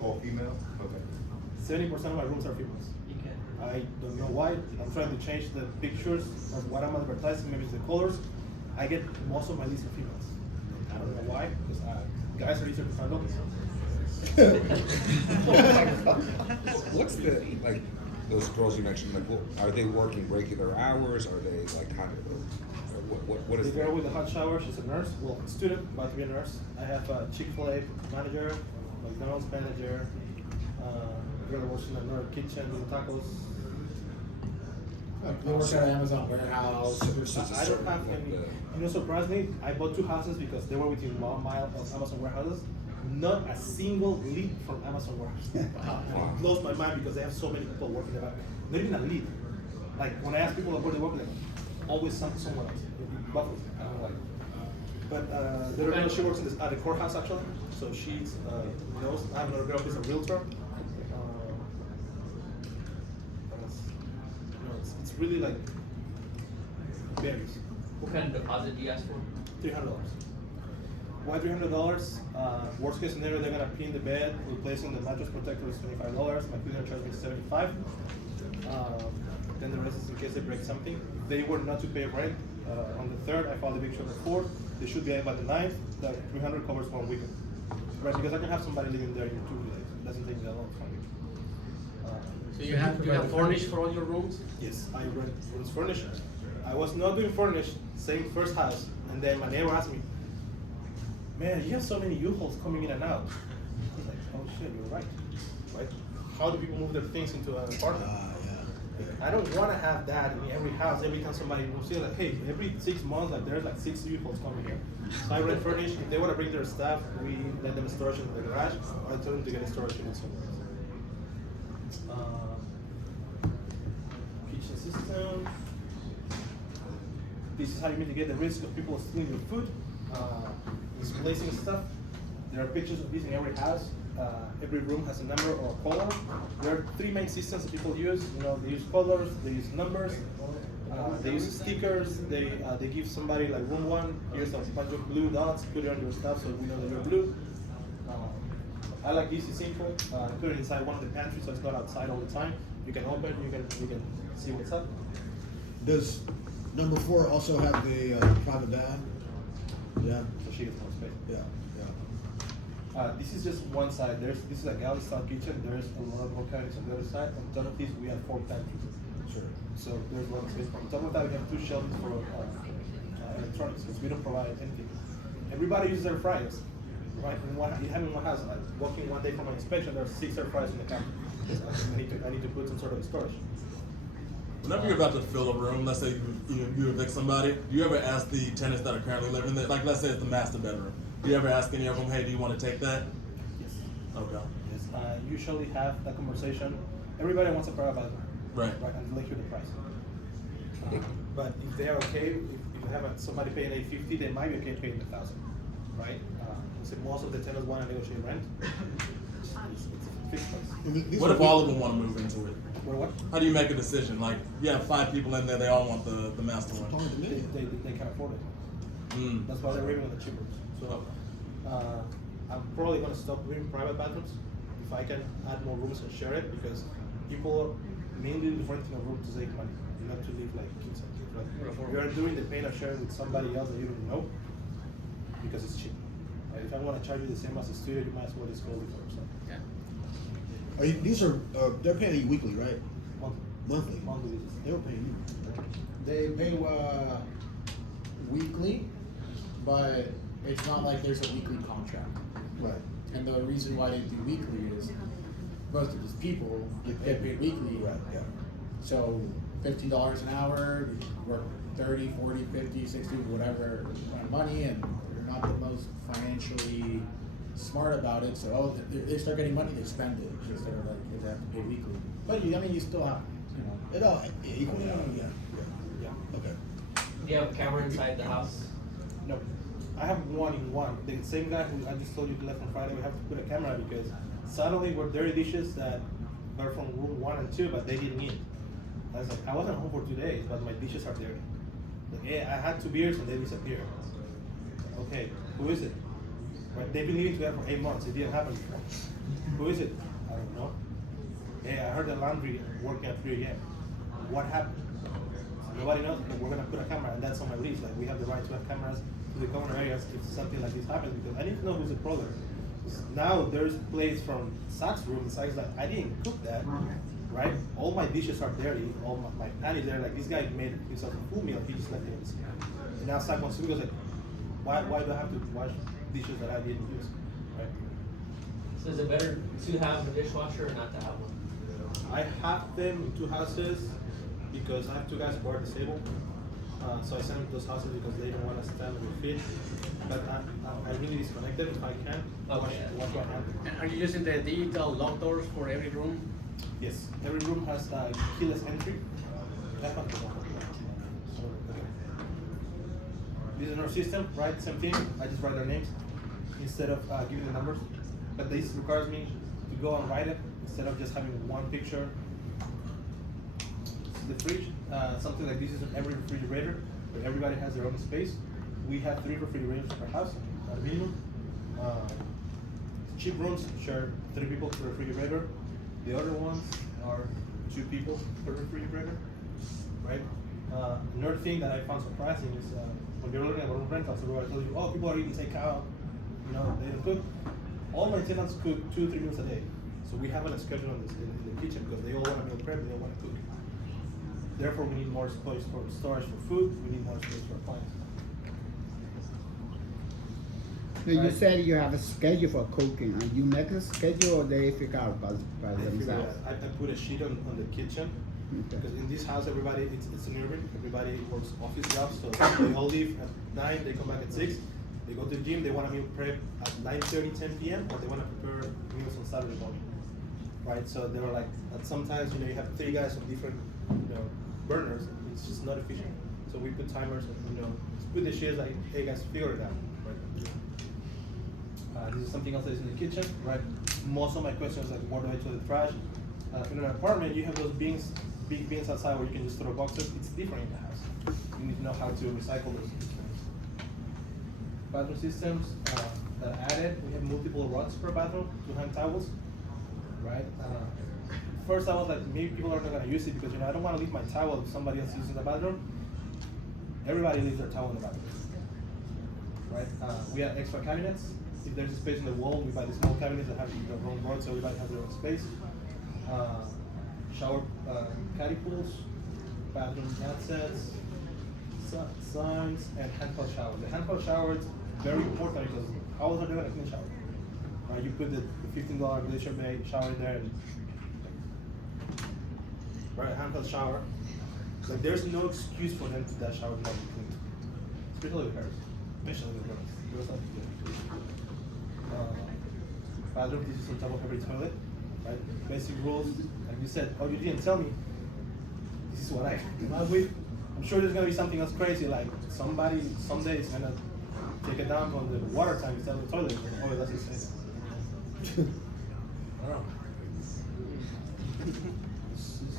or female? Okay. 70% of my rooms are females. You can. I don't know why. I'm trying to change the pictures of what I'm advertising. Maybe it's the colors. I get most of my leads are females. I don't know why, because guys are easier to find locals. What's the, like, those girls you mentioned, like, are they working regular hours? Are they like kind of, what is The girl with the hot shower, she's a nurse, well, student, about to be a nurse. I have a Chick-fil-A manager, McDonald's manager, a girl that works in another kitchen doing tacos. Like, they work at an Amazon warehouse. I don't have any, you know, surprisingly, I bought two houses because they were within 1 mile of Amazon warehouses. Not a single lead from Amazon warehouse. It blows my mind because they have so many people working there. Not even a lead. Like when I ask people where they work, like always someone else. It baffles me. I don't know why. But the other girl, she works in at the courthouse actually. So she's knows. I have another girl who's a realtor. It's really like varies. What kind of deposit do you ask for? $300. Why $300? Worst case scenario, they're gonna pin the bed, replacing the mattress protector is $25. My cleaner charged me $75. Then the rest is in case they break something. If they were not to pay rent on the 3rd, I filed eviction on the 4th. They should be out by the 9th. That $300 covers 1 weekend, right? Because I can have somebody living there in 2 days. It doesn't take me that long to find it. So you have furnished for all your rooms? Yes, I rent rooms furnished. I was not doing furnished, same first house, and then my neighbor asked me, man, you have so many U-Hauls coming in and out. I was like, oh shit, you're right. Right? How do people move their things into an apartment? I don't want to have that in every house. Every time somebody moves in, like, hey, every 6 months, like there's like 6 U-Hauls coming here. So I rent furnished. If they want to bring their stuff, we let them storage in the garage, or I tell them to get a storage unit somewhere. Kitchen system. This is how you mitigate the risk of people stealing your food. Misplacing stuff. There are pictures of this in every house. every room has a number or a color. There are three main systems that people use. You know, they use colors, they use numbers, they use stickers. They give somebody like room one, here's a bunch of blue dots, put it on your stuff so we know that you're blue. I like this, it's simple. Put it inside one of the pantries so it's not outside all the time. You can open, you can see what's up. Does number 4 also have the private bath? Yeah. So she gets more space. Yeah. This is just one side. This is a galley style kitchen. There's a lot more cabinets on the other side. On top of this, we have 4 pantries. Sure. So there's one space. On top of that, we have 2 shelves for electronics, because we don't provide anything. Everybody uses air fryers, right? You have in one house, like walking one day for my inspection, there are 6 air fryers in the counter. I need to put some sort of storage. Whenever you're about to fill a room, let's say you evict somebody, do you ever ask the tenants that are currently living there, like let's say it's the master bedroom, do you ever ask any of them, hey, do you want to take that? Yes. Okay. Yes. I usually have that conversation. Everybody wants a private bathroom. Right. Until they hear the price. But if they're okay, if you have somebody paying $850, they might be okay paying $1,000, right? So most of the tenants want to negotiate rent. It's a fixed price. What if all of them want to move into it? What? How do you make a decision? Like, you have 5 people in there, they all want the master one. They can't afford it. Mm. That's why they're living with the cheaper. So I'm probably going to stop doing private bathrooms if I can add more rooms and share it, because people are mainly renting a room to save money, not to live like kids and kids. Right? You are doing the pain of sharing with somebody else that you don't know because it's cheap. Right? If I want to charge you the same as a studio, you might as well just go with it. So. Yeah. These are they're paying you weekly, right? Monthly. Monthly. They don't pay you. They pay weekly, but it's not like there's a weekly contract. Right. And the reason why they do weekly is most of these people get paid weekly. Right. Yeah. So $15 an hour, work 30, 40, 50, 60, whatever amount of money, and you're not the most financially smart about it. So they start getting money, they spend it because they're like they have to pay weekly. But you still have, It all equally out. Yeah. Okay. Do you have a camera inside the house? No. I have one in one. The same guy who I just told you left on Friday, we have to put a camera because suddenly were dirty dishes that were from room 1 and 2, but they didn't eat. I was like, I wasn't home for 2 days, but my dishes are dirty. Like, hey, I had 2 beers and they disappeared. Okay, who is it? Right? They've been living together for 8 months. It didn't happen before. Who is it? I don't know. Hey, I heard the laundry working at 3 a.m. What happened? Nobody knows. Okay, we're gonna put a camera, and that's on my lease. Like, we have the right to have cameras to the common areas if something like this happens, because I need to know who's the problem. Now there's plates from Zach's room. Zach's like, I didn't cook that, right? All my dishes are dirty. All my pan is there. Like, this guy made himself a full meal. He just left it in his hand. And now Zach wants to go, like, why do I have to wash dishes that I didn't use, right? So is it better to have a dishwasher or not to have one? I have them in 2 houses because I have 2 guys who are disabled. So I send them to those houses because they don't want to stand on their feet. But I really disconnected if I can. Wash my hand. And are you using the digital lock doors for every room? Yes, every room has keyless entry. That one. So, okay. This is our system, right? Same thing. I just write their names instead of giving the numbers. But this requires me to go and write it instead of just having one picture. The fridge, something like this is in every refrigerator, where everybody has their own space. We have 3 refrigerators per house, at minimum. Cheap rooms share 3 people per refrigerator. The other ones are 2 people per refrigerator, right? Another thing that I found surprising is when you're looking at room rentals, everybody tells you, oh, people are eating takeout, they don't cook. All my tenants cook 2-3 meals a day. So we have a schedule in the kitchen because they all want to meal prep, they all want to cook. Therefore, we need more space for storage for food. We need more space for appliances. Now, you said you have a schedule for cooking, and you make a schedule or they figure out by themselves? I put a sheet on the kitchen because in this house, everybody it's an urban. Everybody works office jobs, so they all leave at 9. They come back at 6. They go to the gym. They want to meal prep at 9:30, 10 p.m. or they want to prepare meals on Saturday morning. Right? So they were like, at sometimes you have 3 guys on different burners. It's just not efficient. So we put timers and just put the shares like, hey guys, figure it out. Right? This is something else that is in the kitchen, right? Most of my questions like, where do I throw the trash? In an apartment, you have those bins, big bins outside where you can just throw boxes. It's different in the house. You need to know how to recycle those things. Bathroom systems that are added, we have multiple rods per bathroom to hang towels, right? First I was like, maybe people are not gonna use it because I don't wanna leave my towel if somebody else uses the bathroom. Everybody leaves their towel in the bathroom, right? We have extra cabinets. If there's a space in the wall, we buy the small cabinets that have their own rods so everybody has their own space. Shower caddy pools, bathroom mat sets, signs, and hand-held showers. The hand-held shower is very important because how else are they gonna clean shower? Right? You put the $15 glacier bay shower in there, and right, hand-held shower. Like there's no excuse for them to that shower not be cleaned, especially with hers, especially with girls. Girls have to do it. Bathroom, this is on top of every toilet, right? Basic rules, like you said. Oh, you didn't tell me. This is what I come up with. I'm sure there's gonna be something else crazy, like somebody someday is gonna take a dump on the water tank instead of the toilet. Oh, it doesn't say that. I don't know. This is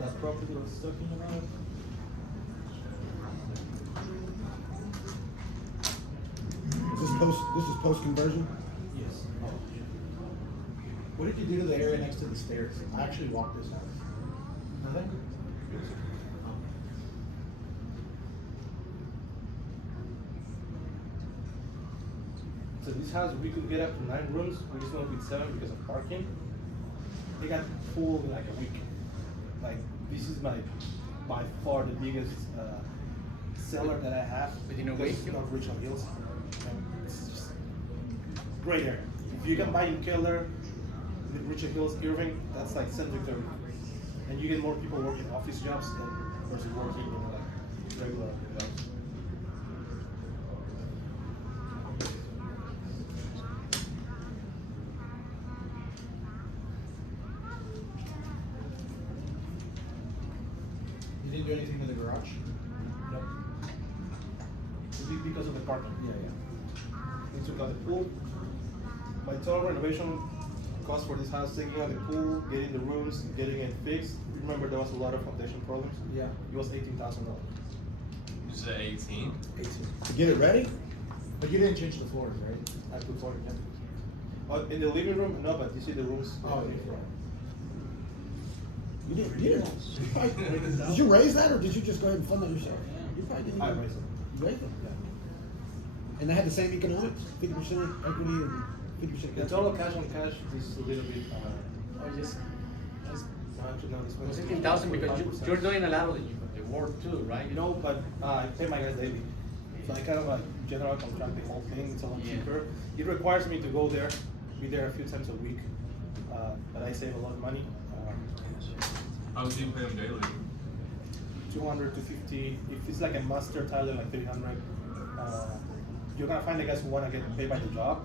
that property I was talking about. This is post conversion? Yes. What did you do to the area next to the stairs? I actually walked this house. Nothing? So this house, we could get up to 9 rooms. We just went with 7 because of parking. They got full in like a week. Like this is by far the biggest seller that I have. Within a because week? it's not Richland Hills. And it's just great area. If you can buy in Keller, the Richland Hills, Irving, that's like centric area. And you get more people working office jobs than versus working like regular jobs. You didn't do anything to the garage? No. Because of the parking. We took out the pool. My total renovation cost for this house, taking out the pool, getting the rooms, getting it fixed. Remember there was a lot of foundation problems? Yeah. It was $18,000. You said 18? 18. To get it ready? But you didn't change the floors, right? I put 40 in. In the living room, no, but you see the rooms. Oh, yeah. You didn't. Did you raise that or did you just go ahead and fund that yourself? You probably didn't. I raised it. You raised it? Yeah. And they had the same economics? 50% equity and 50% The cash? total cash on cash is a little bit, Just no, this one is 16,000 because 5%. you're doing a lot of the work too, right? No, but I pay my guys daily. So I kind of like general contract the whole thing. It's a lot Yeah. cheaper. It requires me to go there, be there a few times a week, but I save a lot of money. How much do you pay them daily? 200 to 50. If it's like a master tiler, like 300. You're gonna find the guys who wanna get paid by the job,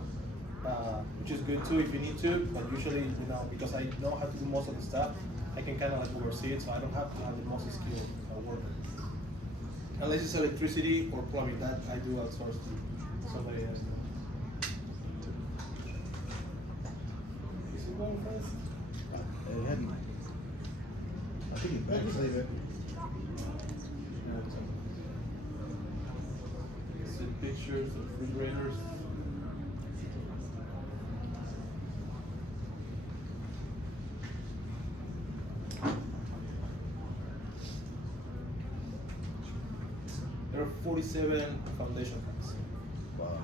which is good too if you need to. But usually, because I know how to do most of the stuff, I can kind of like oversee it, so I don't have to have the most skilled worker. Unless it's electricity or plumbing, that I do outsource to somebody else. Is it going fast? It hadn't. I think it's back. Just leave it. See pictures of refrigerators. There are 47 foundation cuts. Wow.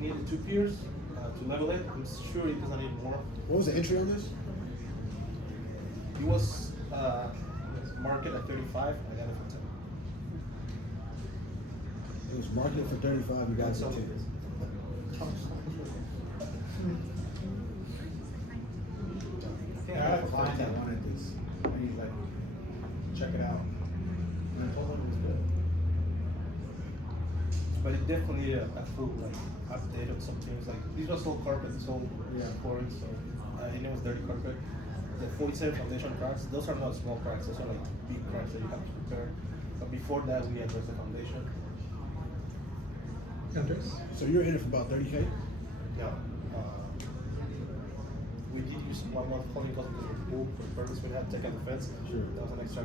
You needed 2 piers to level it. I'm sure it doesn't need more. What was the entry on this? It was market at 35. I got it for 10. It was marketed for 35, you got it for 10. I think I had a client that wanted this, and he's like, check it out. And I told him it was good. But it definitely needed a full update of some things. Like these was all carpet, so flooring, so and it was dirty carpet. The 47 foundation cracks, those are not small cracks, those are like big cracks that you have to repair. But before that, we addressed the foundation. Andres? So you're in it for about 30K? No, use 1 month cleaning cost because of the pool for the purpose we had to take out the fence. Sure. That was an extra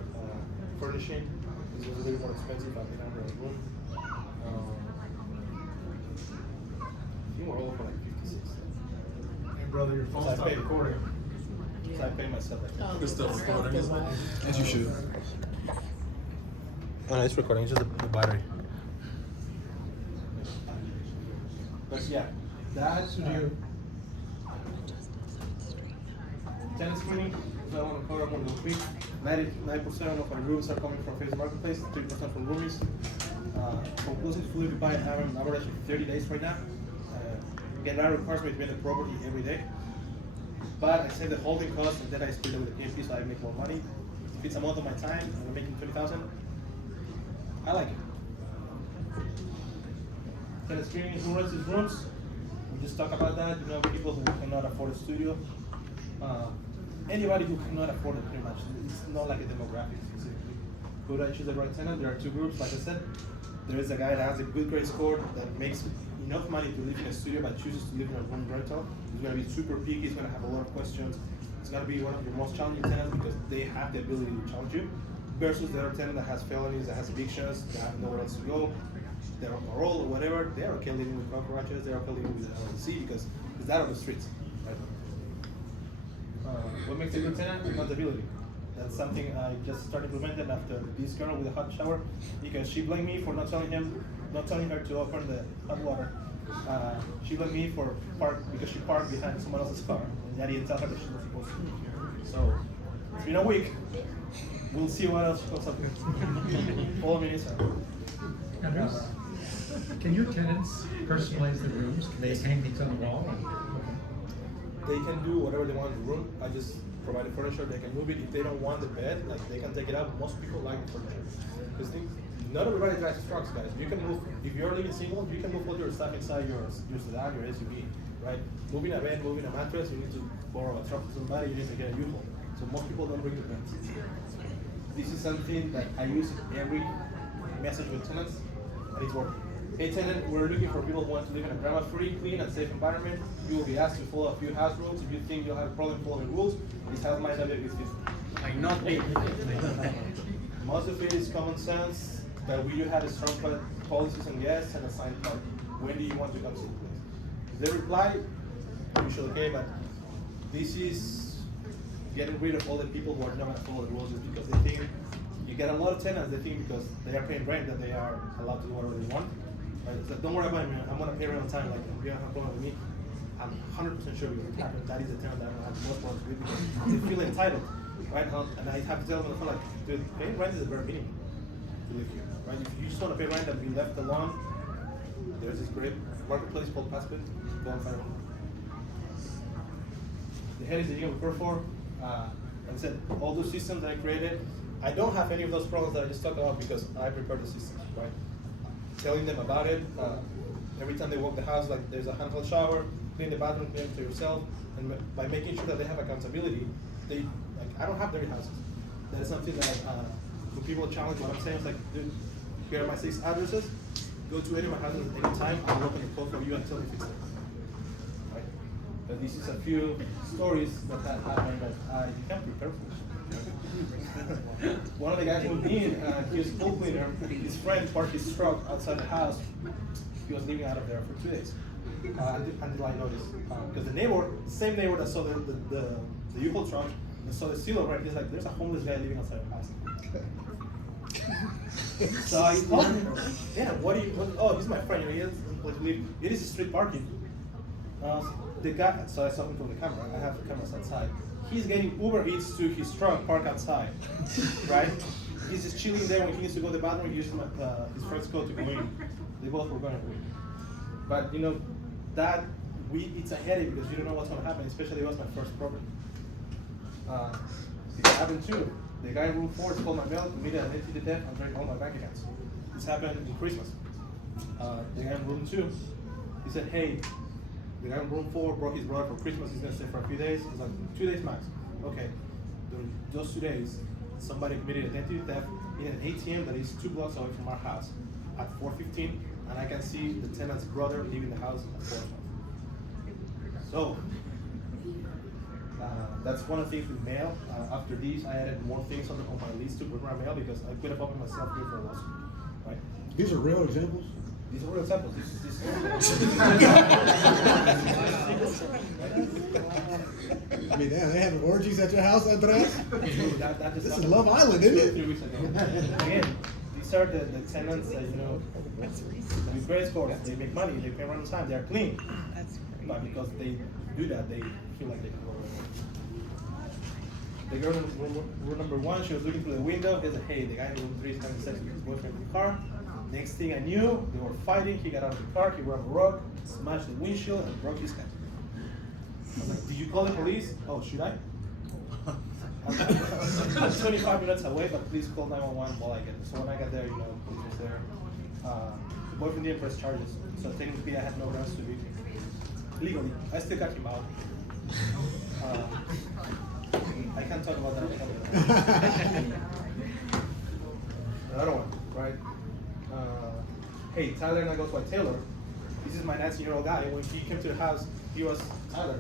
furnishing. This was a little more expensive at 800 a room. I think we're all for like 56. Hey, brother, your phone So I stopped paid. recording. So I pay myself like It's still recording, isn't it? As you should. Oh, no, it's recording. It's just the battery. But yeah, that's tenant screening. So I want to cover one real quick. 99% of our rooms are coming from Facebook Marketplace. 3% from roomies. For closing to fully occupied, I have an average of 30 days right now. Again, that requires me to be in the property every day. But I save the holding cost and then I split it with the PMP so I make more money. If it's a month of my time and I'm making 20,000, I like it. Tenant screening, who rents these rooms? We just talk about that. You know, people who cannot afford a studio. Anybody who cannot afford it, pretty much. It's not like a demographic specifically. Who do I choose the right tenant? There are two groups, like I said. There is a guy that has a good grade score that makes enough money to live in a studio but chooses to live in a room rental. He's going to be super picky. He's going to have a lot of questions. It's going to be one of your most challenging tenants because they have the ability to challenge you. Versus the other tenant that has felonies, that has evictions, that have nowhere else to go, they're on parole or whatever. They're okay living with cockroaches. They're okay living with the LLC because it's out of the streets. Right? What makes a good tenant? Accountability. That's something I just started implementing after this girl with a hot shower because she blamed me for not telling her to open the hot water. She blamed me for because she parked behind someone else's car and I didn't tell her that she was supposed to. So it's been a week. We'll see what else comes up. Follow me inside. Andres, can your tenants personalize the rooms? Can they hang things on the wall? They can do whatever they want in the room. I just provide the furniture. They can move it. If they don't want the bed, like they can take it out. Most people like the furniture. Because not everybody drives trucks, guys. You can move, if you're living single, you can move all your stuff inside your sedan, your SUV, right? Moving a bed, moving a mattress, you need to borrow a truck from somebody, you need to get a U-Haul. So most people don't bring the beds. This is something that I use in every message with tenants, and it's working. Hey tenant, we're looking for people who want to live in a drama-free, clean, and safe environment. You will be asked to follow a few house rules. If you think you'll have a problem following rules, this house might not be a good fit. Like not me. Most of it is common sense, but we do have a strong policies on guests and assigned park. When do you want to come to the place? If they reply, usually okay, but this is getting rid of all the people who are not going to follow the rules just because they think, you get a lot of tenants, they think because they are paying rent that they are allowed to do whatever they want. Right? So don't worry about me, I'm going to pay rent on time, like if you don't have a problem with me, I'm 100% sure it will happen. That is the tenant that I don't have the most problems with because they feel entitled. Right? And I have to tell them on the phone, like, dude, paying rent is a bare minimum to live here. Right? If you just want to pay rent and be left alone, there's this great marketplace called Passport. Go and find one. The head is that you can prepare for. Like I said, all those systems that I created, I don't have any of those problems that I just talked about because I prepared the systems, right? Telling them about it. Every time they walk the house, like there's a handheld shower, clean the bathroom, clean it to yourself, and by making sure that they have accountability, I don't have dirty houses. That is something that when people challenge what I'm saying, it's like, dude, here are my 6 addresses. Go to any of my houses at any time. I'll open the code for you until you fix it. Right? But this is a few stories that have happened that you can't prepare for. One of the guys moved in, he was a pool cleaner. His friend parked his truck outside the house. He was living out of there for 2 days. Until I noticed. Because the same neighbor that saw the U-Haul truck, and saw the seal over it, he's like, there's a homeless guy living outside the house. So I told him, yeah, oh, he's my friend, he has a place to live. It is street parking. The guy, so I saw him from the camera, I have the cameras outside. He's getting Uber Eats to his truck parked outside, right? He's just chilling there when he needs to go to the bathroom, he uses his friend's code to go in. They both were going to win. But you know, it's a headache because you don't know what's going to happen, especially it was my first property. It happened too. The guy in room 4 called my mail, committed an identity theft, and drained all my bank accounts. This happened in Christmas. The guy in room 2, he said, hey, the guy in room 4 brought his brother for Christmas, he's gonna stay for a few days. He's like, 2 days max. Okay, during those 2 days, somebody committed identity theft in an ATM that is 2 blocks away from our house at 4:15, and I can see the tenant's brother leaving the house at 4:12. So, That's one of the things with mail. After these, I added more things on my list to prepare mail because I could have opened myself here for a lawsuit, right? These are real examples? These are real examples. This I mean, damn, they having orgies at your house, Andres? That This is Love Island, isn't it? 3 weeks ago. Again, these are the tenants that, you know, with great scores, they make money, they pay rent on time, they're clean. But because they do that, they feel like they can go away. The girl in room number 1, she was looking through the window. He said, hey, the guy in room 3 is having sex with his boyfriend in the car. Next thing I knew, they were fighting. He got out of the car, he grabbed a rock, smashed the windshield, and broke his head. I was like, did you call the police? Oh, should I? I'm 25 minutes away, but please call 911 while I get there. So when I got there, you know, police was there. The boyfriend didn't press charges, so technically I had no grounds to beat him. Legally, I still got him out. I can't talk about that. Another one, right? Hey, Tyler and I goes by Taylor. This is my 19-year-old guy. When he came to the house, he was Tyler.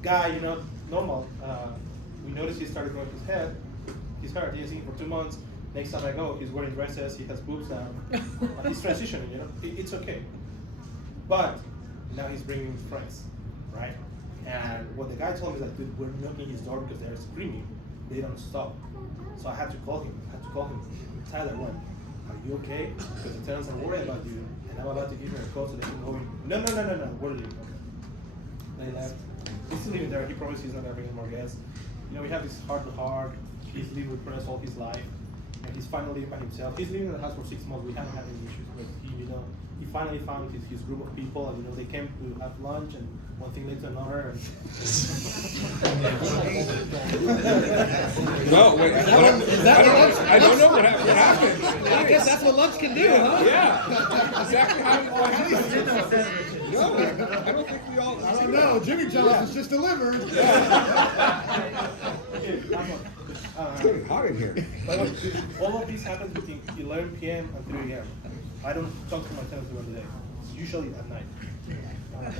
Guy, you know, normal. We noticed he started growing his head. He's hurt. He hasn't seen for 2 months. Next time I go, he's wearing dresses. He has boobs now. He's transitioning, you know. It's okay. But now he's bringing friends, right? And what the guy told me is like, dude, we're knocking his door because they're screaming. They don't stop. So I had to call him. Tyler, what? Are you okay? Because the tenants are worried about you, and I'm about to give her a call so they can go in. No, we're leaving. Okay. They left. He's still living there. He promised he's not gonna bring any more guests. You know, we have this heart-to-heart. He's lived with us all his life, and he's finally living by himself. He's living in the house for 6 months. We haven't had any issues, but he, you know, he finally found his group of people, and you know, they came to have lunch, and one thing led to another. And Well, wait, I don't know what happened. I guess that's what lunch can do, huh? Yeah, exactly what happened. No, I don't think we all. I don't know. Jimmy John's just delivered. It's getting hot in here. All of this happens between 11 p.m. and 3 a.m. I don't talk to my tenants during the day. It's usually at night.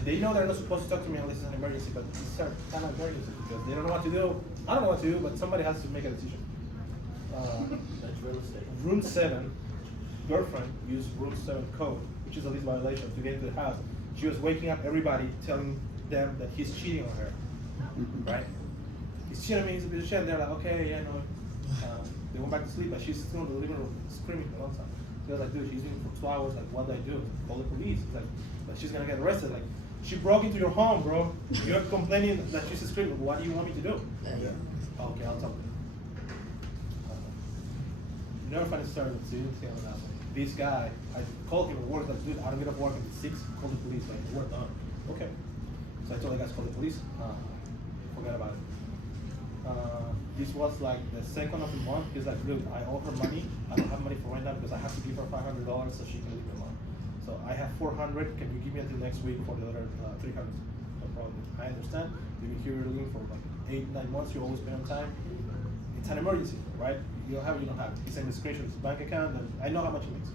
They know they're not supposed to talk to me unless it's an emergency, but these are kind of emergencies because they don't know what to do. I don't know what to do, but somebody has to make a decision. That's real estate. Room 7, girlfriend used Room 7 code, which is a lease violation, to get into the house. She was waking up everybody, telling them that he's cheating on her, right? He's cheating on me, he's a bitch of shit. And they're like, okay, yeah, no. They went back to sleep, but she's still in the living room screaming for a long time. They was like, dude, she's been for 2 hours, like, what do I do? Call the police. It's like, but she's gonna get arrested. Like, she broke into your home, bro. You're complaining that she's screaming. What do you want me to do? Yeah. Okay, I'll talk to you. Never find a story with this guy, I called him at work, like, dude, I don't get off work until 6, call the police, like, we're done. Okay. So I told the guys, call the police, forget about it. This was like the 2nd of the month. He's like, look, I owe her money. I don't have money for right now because I have to give her $500 so she can leave me alone. So I have 400. Can you give me until next week for the other 300? No problem. I understand. You've been here living for like 8-9 months. You always pay on time. It's an emergency, right? You don't have it, you don't have it. He sent me a screenshot of his bank account, and I know how much he makes.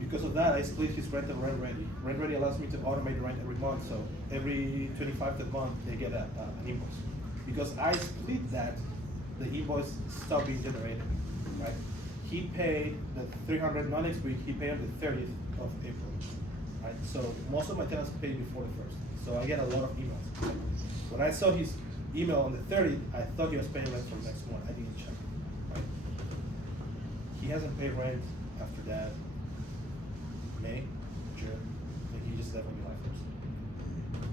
Because of that, I split his rent and rent ready. Rent ready allows me to automate rent every month, so every 25th of the month they get an invoice. Because I split that, the invoice stopped being generated, right? He paid the 300 not next week. He paid on the 30th of April, right? So most of my tenants pay before the 1st. So I get a lot of emails. When I saw his email on the 30th, I thought he was paying rent for the next month. I didn't check, right? He hasn't paid rent after that. May, June, and he just left on July 1st,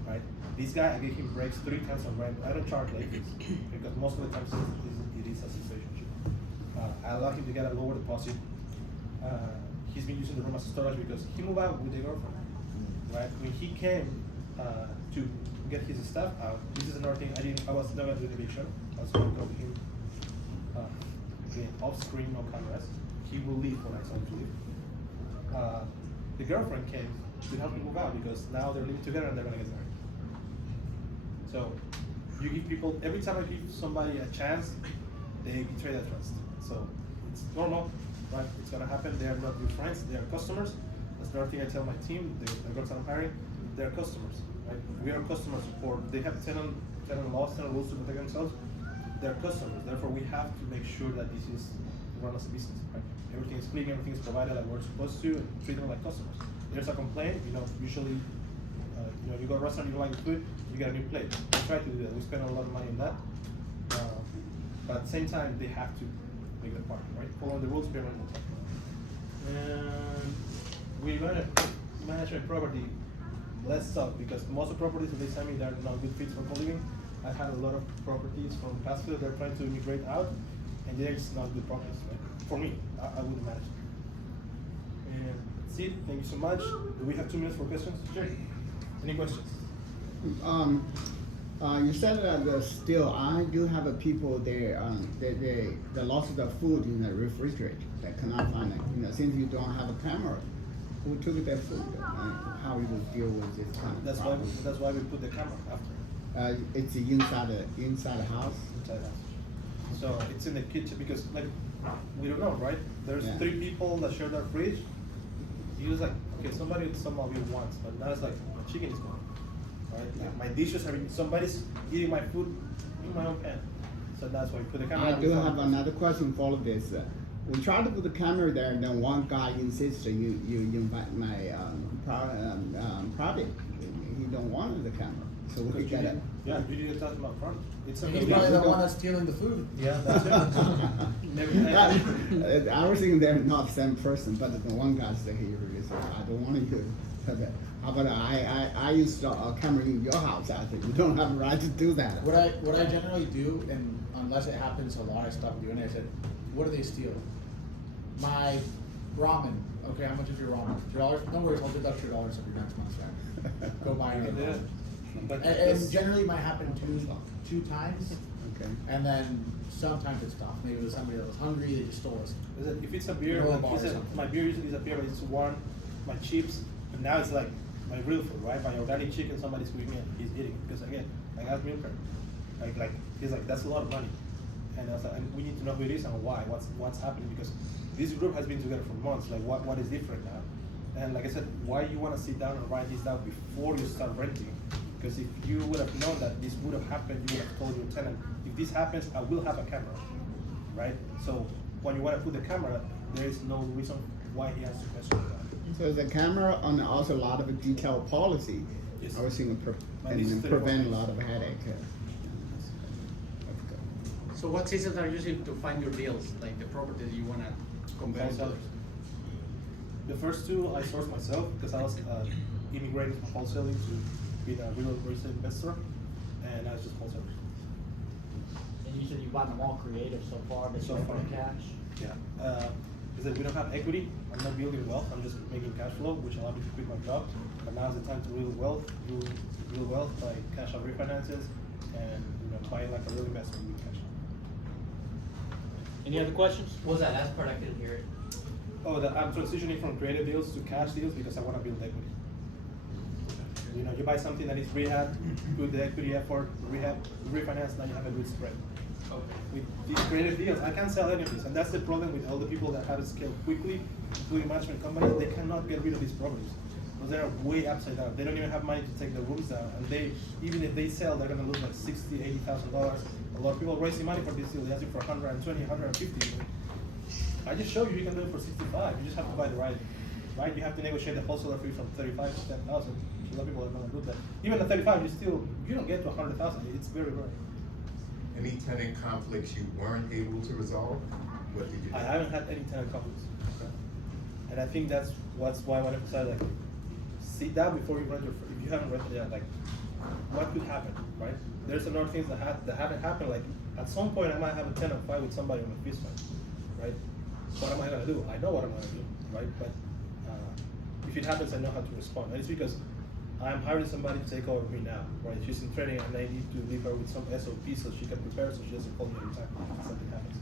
right? This guy, I gave him breaks 3 times on rent. I don't charge late fees because most of the times it is a situation. I allowed him to get a lower deposit. He's been using the room as storage because he moved out with a girlfriend, right? When he came to get his stuff out, this is another thing I was not gonna do the eviction. I was gonna go to him off screen, no cameras. He will leave when I tell him to leave. The girlfriend came to help me move out because now they're living together and they're gonna get married. So you give people, every time I give somebody a chance, they betray that trust. So it's normal, right? It's gonna happen. They are not your friends, they are customers. That's another thing I tell my team, the girls I'm hiring. they're customers, right? We are customer support. They have tenant laws, tenant rules to protect themselves. They're customers. Therefore, we have to make sure that this is run as a business, right? Everything is clean, everything is provided like we're supposed to, and treat them like customers. There's a complaint, usually, you go to a restaurant, you don't like the food, you get a new plate. We try to do that. We spend a lot of money on that. But at the same time, they have to make the parking, right? Following the rules, pay rental. And we management property, less so, because most of the properties that they send me, they're not good fits for co-living. I've had a lot of properties from past field, they're trying to immigrate out, and they're just not good properties, right? For me, I wouldn't manage it. And that's it, thank you so much. Do we have 2 minutes for questions? Sure. Any questions? You said that still, I do have a people there, they lost their food in the refrigerator, they cannot find it. Since you don't have a camera, who took their food? How you will deal with this kind of problem? That's why we put the camera after. It's inside the house? Inside the house. So it's in the kitchen, because we don't know, right? There's 3 people that share their fridge. He was like, okay, somebody somehow will wants, but now it's like, my chicken is gone. Right? Yeah. My dishes are, somebody's eating my food in my own pan. So that's why we put the camera. I do have another question for this. We tried to put the camera there, and then one guy insists you invite my private. He don't want the camera, so we got it. Yeah, you didn't talk about front. It's He's probably the one that's stealing the food. Yeah, that's it. I was thinking they're not the same person, but the one guy said he really said, I don't want you. How about I used a camera in your house? I think you don't have a right to do that. What I generally do, and unless it happens a lot, I stop doing it. I said, what do they steal? My ramen. Okay, how much is your ramen? $2? No worries, I'll deduct $2 of your next month's rent. Go buy another ramen. And generally might happen two times. Okay. And then sometimes it's tough. Maybe it was somebody that was hungry, they just stole us. If it's a beer, my beer usually is a beer, but it's warm. My chips, and now it's like my real food, right? My organic chicken, somebody's cooking it, he's eating. Because again, I have meal prep. Like he's like, that's a lot of money. And I was like, and we need to know who it is and why, what's happening, because this group has been together for months. Like what is different now? And like I said, why you want to sit down and write this down before you start renting? Because if you would have known that this would have happened, you would have told your tenant, if this happens, I will have a camera, right? So when you want to put the camera, there is no reason why he has to question that. So the camera and also a lot of detailed policy. Yes. I was thinking prevent a lot of headache. So what systems are you using to find your deals, like the properties you wanna compare to others? The first 2 I sourced myself because I was immigrating from wholesaling to being a real estate investor, and I was just wholesaling. And you said you bought them all creative so far, but So so far. far cash? Yeah. Because we don't have equity, I'm not building wealth, I'm just making cash flow, which allowed me to quit my job. But now's the time to build wealth by cash out refinances and buying like a real investment with cash. Any other questions? What was that last part? I couldn't hear it. Oh, I'm transitioning from creative deals to cash deals because I want to build equity. You buy something that is rehab, put the equity effort, rehab, refinance, now you have a good spread. Okay. With these creative deals, I can't sell any of this, and that's the problem with all the people that have to scale quickly, including management companies. They cannot get rid of these properties because they're way upside down. They don't even have money to take the rooms down, and even if they sell, they're gonna lose like $60,000, $80,000. A lot of people are raising money for this deal. They ask you for 120, 150. I just showed you can do it for 65. You just have to buy the right. You have to negotiate the wholesaler fee from 35 to 10,000. A lot of people are gonna do that. Even at 35, you don't get to 100,000. It's very rare. Any tenant conflicts you weren't able to resolve? What did you do? I haven't had any tenant conflicts. And I think that's why I want to emphasize, like, sit down before you rent if you haven't rented yet, like, what could happen, right? There's a lot of things that haven't happened, like, at some point I might have a tenant fight with somebody on a fist fight, right? What am I gonna do? I know what I'm gonna do, right? But if it happens, I know how to respond. And it's because I'm hiring somebody to take over me now, right? She's in training and I need to leave her with some SOP so she can prepare so she doesn't call me every time something happens.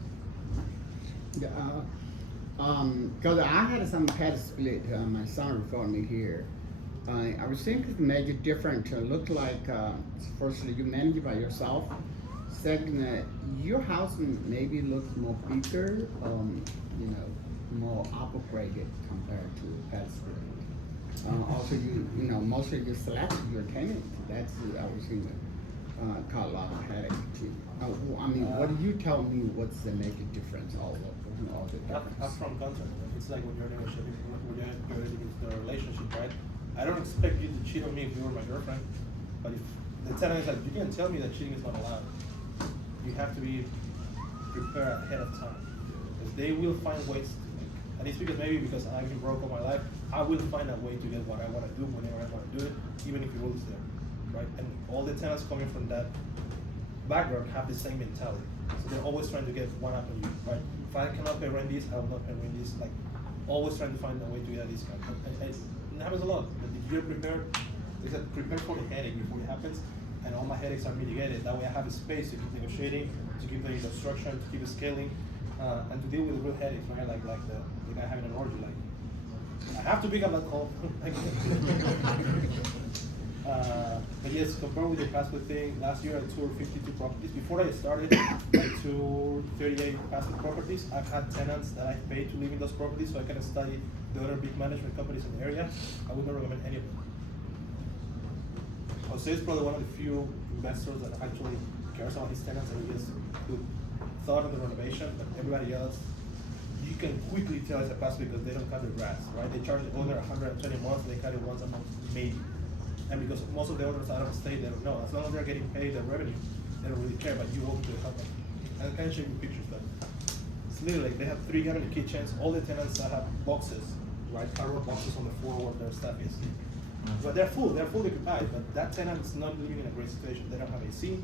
Because I had some pet split, my son referred me here. I was thinking to make it different, look like, firstly, you manage it by yourself. Second, your house maybe looks more bigger, more upgraded compared to pet split. Also, you know, mostly you select your tenant. That's I was thinking, cause a lot of headache too. I mean, what do you tell me? What's the major difference? All the difference. Upfront contract. It's like when you're negotiating, when you're getting into a relationship, right? I don't expect you to cheat on me if you were my girlfriend, but if the tenant is like, you can tell me that cheating is not allowed. You have to be prepared ahead of time, because they will find ways to make. And it's because I've been broke all my life. I will find a way to get what I want to do whenever I want to do it, even if the rule is there, right? And all the tenants coming from that background have the same mentality, so they're always trying to get one up on you, right? If I cannot pay rent this, I will not pay rent this. Like, always trying to find a way to get a discount. And it happens a lot. But if you're prepared, they said prepare for the headache before it happens, and all my headaches are mitigated. That way I have a space to keep negotiating, to keep the construction, to keep scaling, and to deal with the real headaches, right? Like the guy having an orgy, like, I have to pick up that call. But yes, compared with the password thing, last year I toured 52 properties. Before I started, I toured 38 password properties. I've had tenants that I paid to live in those properties so I can study the other big management companies in the area. I would not recommend any of them. Jose is probably one of the few investors that actually cares about his tenants and he has good thought on the renovation, but everybody else, you can quickly tell it's a pass because they don't cut the grass, right? They charge the owner 120 a month, they cut it once a month, maybe. And because most of the owners out of state, they don't know. As long as they're getting paid the revenue, they don't really care, but you owe to the company. And I can show you pictures, but it's literally like they have 3 cabinet kitchens, all the tenants that have boxes, right? Cardboard boxes on the floor where their stuff is. But they're fully occupied, but that tenant is not living in a great situation. They don't have AC.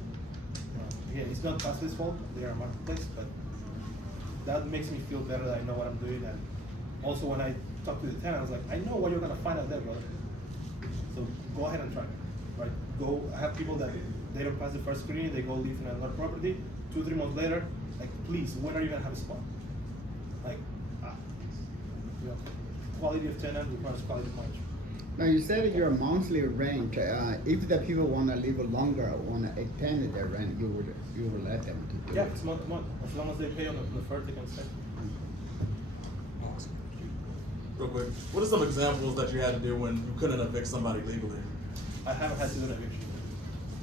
Again, it's not Fastly's fault, they are a marketplace, but that makes me feel better that I know what I'm doing. And also when I talk to the tenant, I was like, I know what you're gonna find out there, brother. So go ahead and try, right? I have people that they don't pass the first screening, they go live in another property, 2-3 months later, like, please, when are you gonna have a spot? Like, you know, quality of tenant requires quality of management. Now you said your monthly rent. If the people want to live longer, or want to extend their rent, you would let them to do Yeah, it. it's month to month. As long as they pay on the first, they can stay. Awesome. Real quick, what are some examples that you had to do when you couldn't evict somebody legally? I haven't had to do an eviction.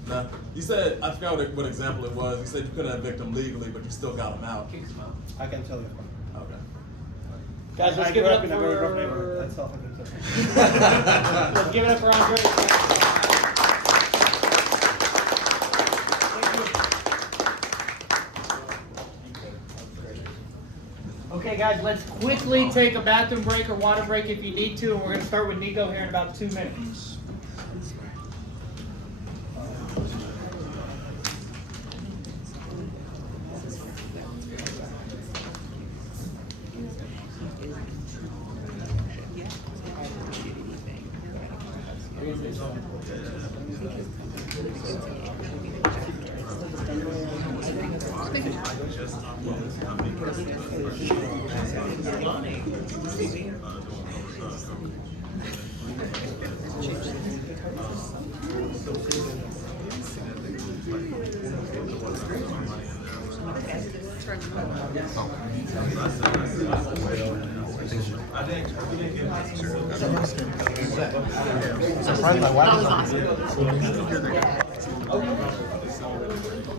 Now, you said, I forgot what example it was. You said you couldn't evict them legally, but you still got them out. Kicks them out. I can tell you. Okay. Guys, let's I give grew it up up in a very rough for. neighborhood. That's all I can say. Let's give it up for Andre. Okay, guys, let's quickly take a bathroom break or water break if you need to, and we're gonna start with Nico here in about 2 minutes. Surprised my wife was on.